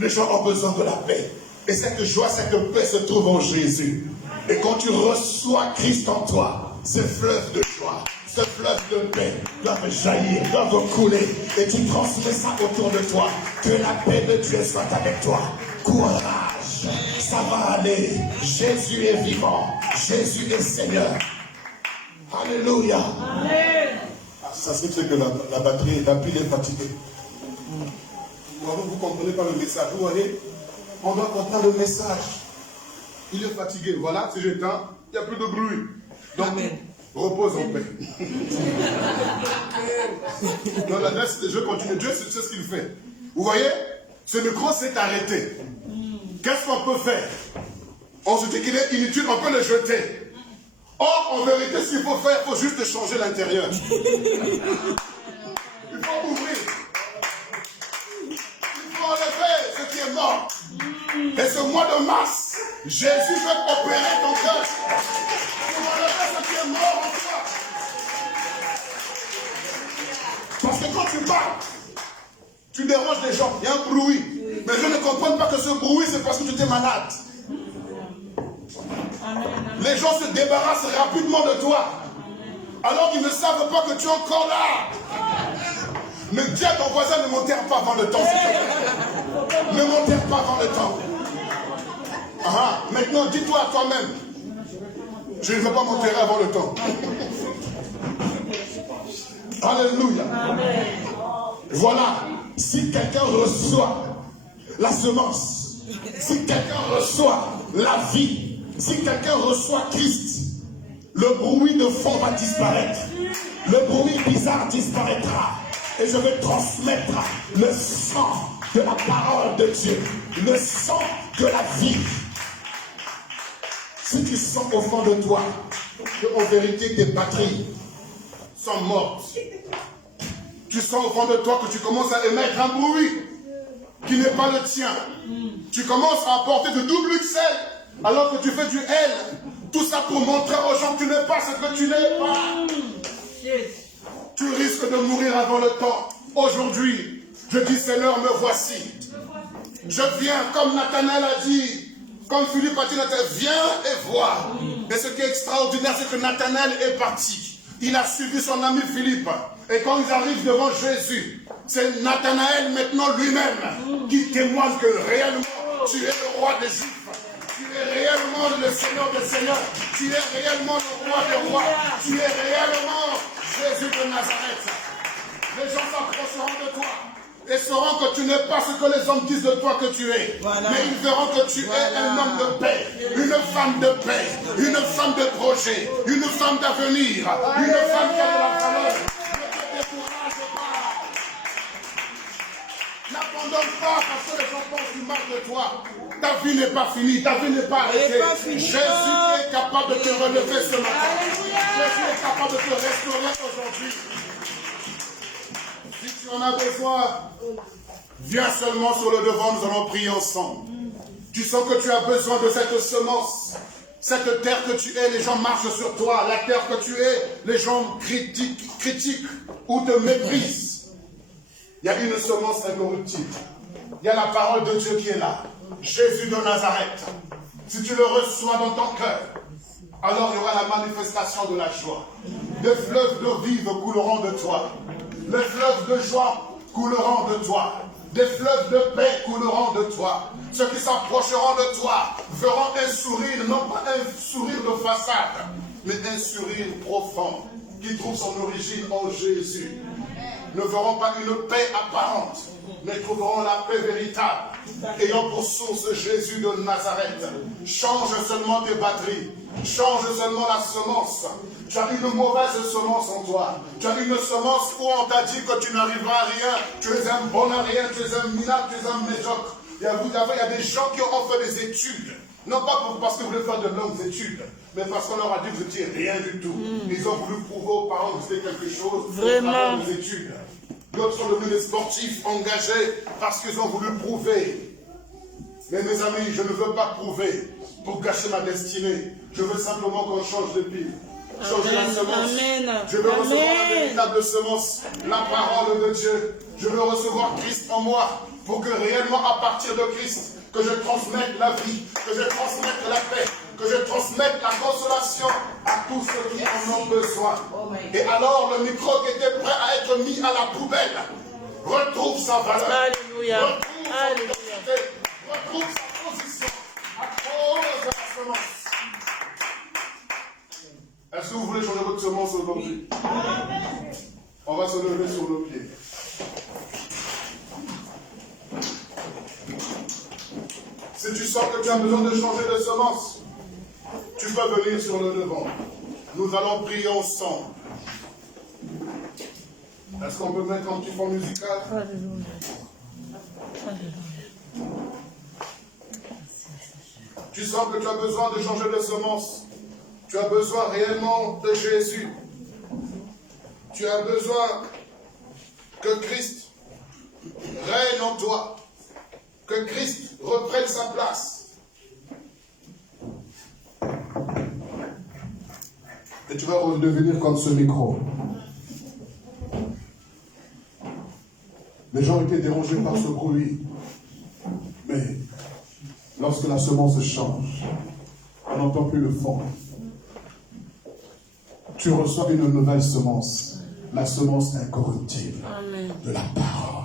Les gens ont besoin de la paix. Et cette joie, cette paix se trouve en Jésus. Et quand tu reçois Christ en toi, ce fleuve de joie, ce fleuve de paix doivent jaillir, doivent couler. Et tu transmets ça autour de toi. Que la paix de Dieu soit avec toi. Courage, ça va aller. Jésus est vivant. Jésus est Seigneur. Alléluia. Amen. Ça c'est que la batterie, la pile est fatiguée. Vous ne comprenez pas le message. Vous voyez, on doit comprendre le message. Il est fatigué. Voilà, si j'éteins, il n'y a plus de bruit. Donc, Amen. repose en paix. Non, là, je continue. Dieu, c'est ce qu'il fait. Vous voyez, ce micro s'est arrêté. Qu'est-ce qu'on peut faire? On se dit qu'il est inutile, on peut le jeter. Or, en vérité, ce qu'il faut faire, il faut juste changer l'intérieur. Il faut ouvrir. Il faut enlever ce qui est mort. Et ce mois de mars, Jésus veut opérer ton cœur. Pour enlever ce qui est mort en toi. Parce que quand tu parles, tu déranges les gens. Il y a un bruit. Mais je ne comprends pas que ce bruit, c'est parce que tu étais malade. Les gens se débarrassent rapidement de toi. Alors qu'ils ne savent pas que tu es encore là. Ne dis à ton voisin, ne m'enterre pas avant le temps, s'il te plaît. Ne m'enterre pas avant le temps. Maintenant, dis-toi à toi-même. Je ne veux pas m'enterrer avant le temps. Alléluia. Voilà. Si quelqu'un reçoit la semence, si quelqu'un reçoit la vie, si quelqu'un reçoit Christ, le bruit de fond va disparaître. Le bruit bizarre disparaîtra. Et je vais transmettre le sang de la parole de Dieu. Le sang de la vie. Si tu sens au fond de toi que en vérité tes batteries sont mortes, tu sens au fond de toi que tu commences à émettre un bruit qui n'est pas le tien. Tu commences à apporter de double XL alors que tu fais du L. Tout ça pour montrer aux gens que tu n'es pas ce que tu n'es pas. Tu risques de mourir avant le temps. Aujourd'hui, je dis Seigneur, me voici. Je viens comme Nathanaël a dit. Comme Philippe a dit, viens et vois. Et ce qui est extraordinaire, c'est que Nathanaël est parti. Il a suivi son ami Philippe. Et quand ils arrivent devant Jésus, c'est Nathanaël maintenant lui-même qui témoigne que réellement tu es le roi des Juifs. Tu es réellement le Seigneur des Seigneurs. Tu es réellement le roi des rois. Tu es réellement Jésus de Nazareth. Les gens s'approcheront de toi et sauront que tu n'es pas ce que les hommes disent de toi que tu es. Voilà. Mais ils verront que tu es un homme de paix, une femme de paix, une femme de projet, une femme d'avenir, une femme qui a de la valeur. Ne te décourage pas. N'abandonne pas parce que les gens pensent du mal de toi. Ta vie n'est pas finie, ta vie n'est pas arrêtée. Jésus est capable de te relever ce matin. Jésus est capable de te restaurer aujourd'hui. Si tu en as besoin, viens seulement sur le devant, nous allons prier ensemble. Tu sens que tu as besoin de cette semence. Cette terre que tu es, les gens marchent sur toi. La terre que tu es, les gens critiquent ou te méprisent. Il y a une semence incorruptible. Il y a la parole de Dieu qui est là. Jésus de Nazareth. Si tu le reçois dans ton cœur, alors il y aura la manifestation de la joie. Des fleuves d'eau vive couleront de toi. Les fleuves de joie couleront de toi. Des fleuves de paix couleront de toi. Ceux qui s'approcheront de toi verront un sourire, non pas un sourire de façade, mais un sourire profond qui trouve son origine en Jésus. Ne verront pas une paix apparente, mais trouveront la paix véritable, ayant pour source Jésus de Nazareth. Change seulement tes batteries, change seulement la semence. Tu as une mauvaise semence en toi. Tu as une semence où on t'a dit que tu n'arriveras à rien, tu es un bon à rien, tu es un minable, tu es un médiocre. Il y a des gens qui ont fait des études, non pas parce qu'ils voulaient faire de longues études, mais parce qu'on leur a dit que vous n'étiez rien du tout. Ils ont voulu prouver aux parents que c'était quelque chose. Vraiment. Des études. D'autres sont devenus des sportifs engagés parce qu'ils ont voulu prouver. Mais mes amis, je ne veux pas prouver pour gâcher ma destinée. Je veux simplement qu'on change de pile. Changer la semence. Amen. Je veux recevoir la véritable semence, la parole de Dieu. Je veux recevoir Christ en moi pour que réellement à partir de Christ, que je transmette la vie, que je transmette la paix, que je transmette la consolation à tous ceux qui en ont besoin. Et alors le micro qui était prêt à être mis à la poubelle retrouve sa valeur. Alléluia. Retrouve sa identité, retrouve sa position à cause de la semence. Est-ce que vous voulez changer votre semence aujourd'hui? On va se lever sur nos pieds. Si tu sens que tu as besoin de changer de semence, tu peux venir sur le devant. Nous allons prier ensemble. Est-ce qu'on peut mettre un petit fond musical? Alléluia. Tu sens que tu as besoin de changer de semence. Tu as besoin réellement de Jésus. Tu as besoin que Christ règne en toi. Que Christ reprenne sa place. Et tu vas redevenir comme ce micro. Les gens étaient dérangés par ce bruit. Mais lorsque la semence change, on n'entend plus le fond. Tu reçois une nouvelle semence, la semence incorruptible de la parole.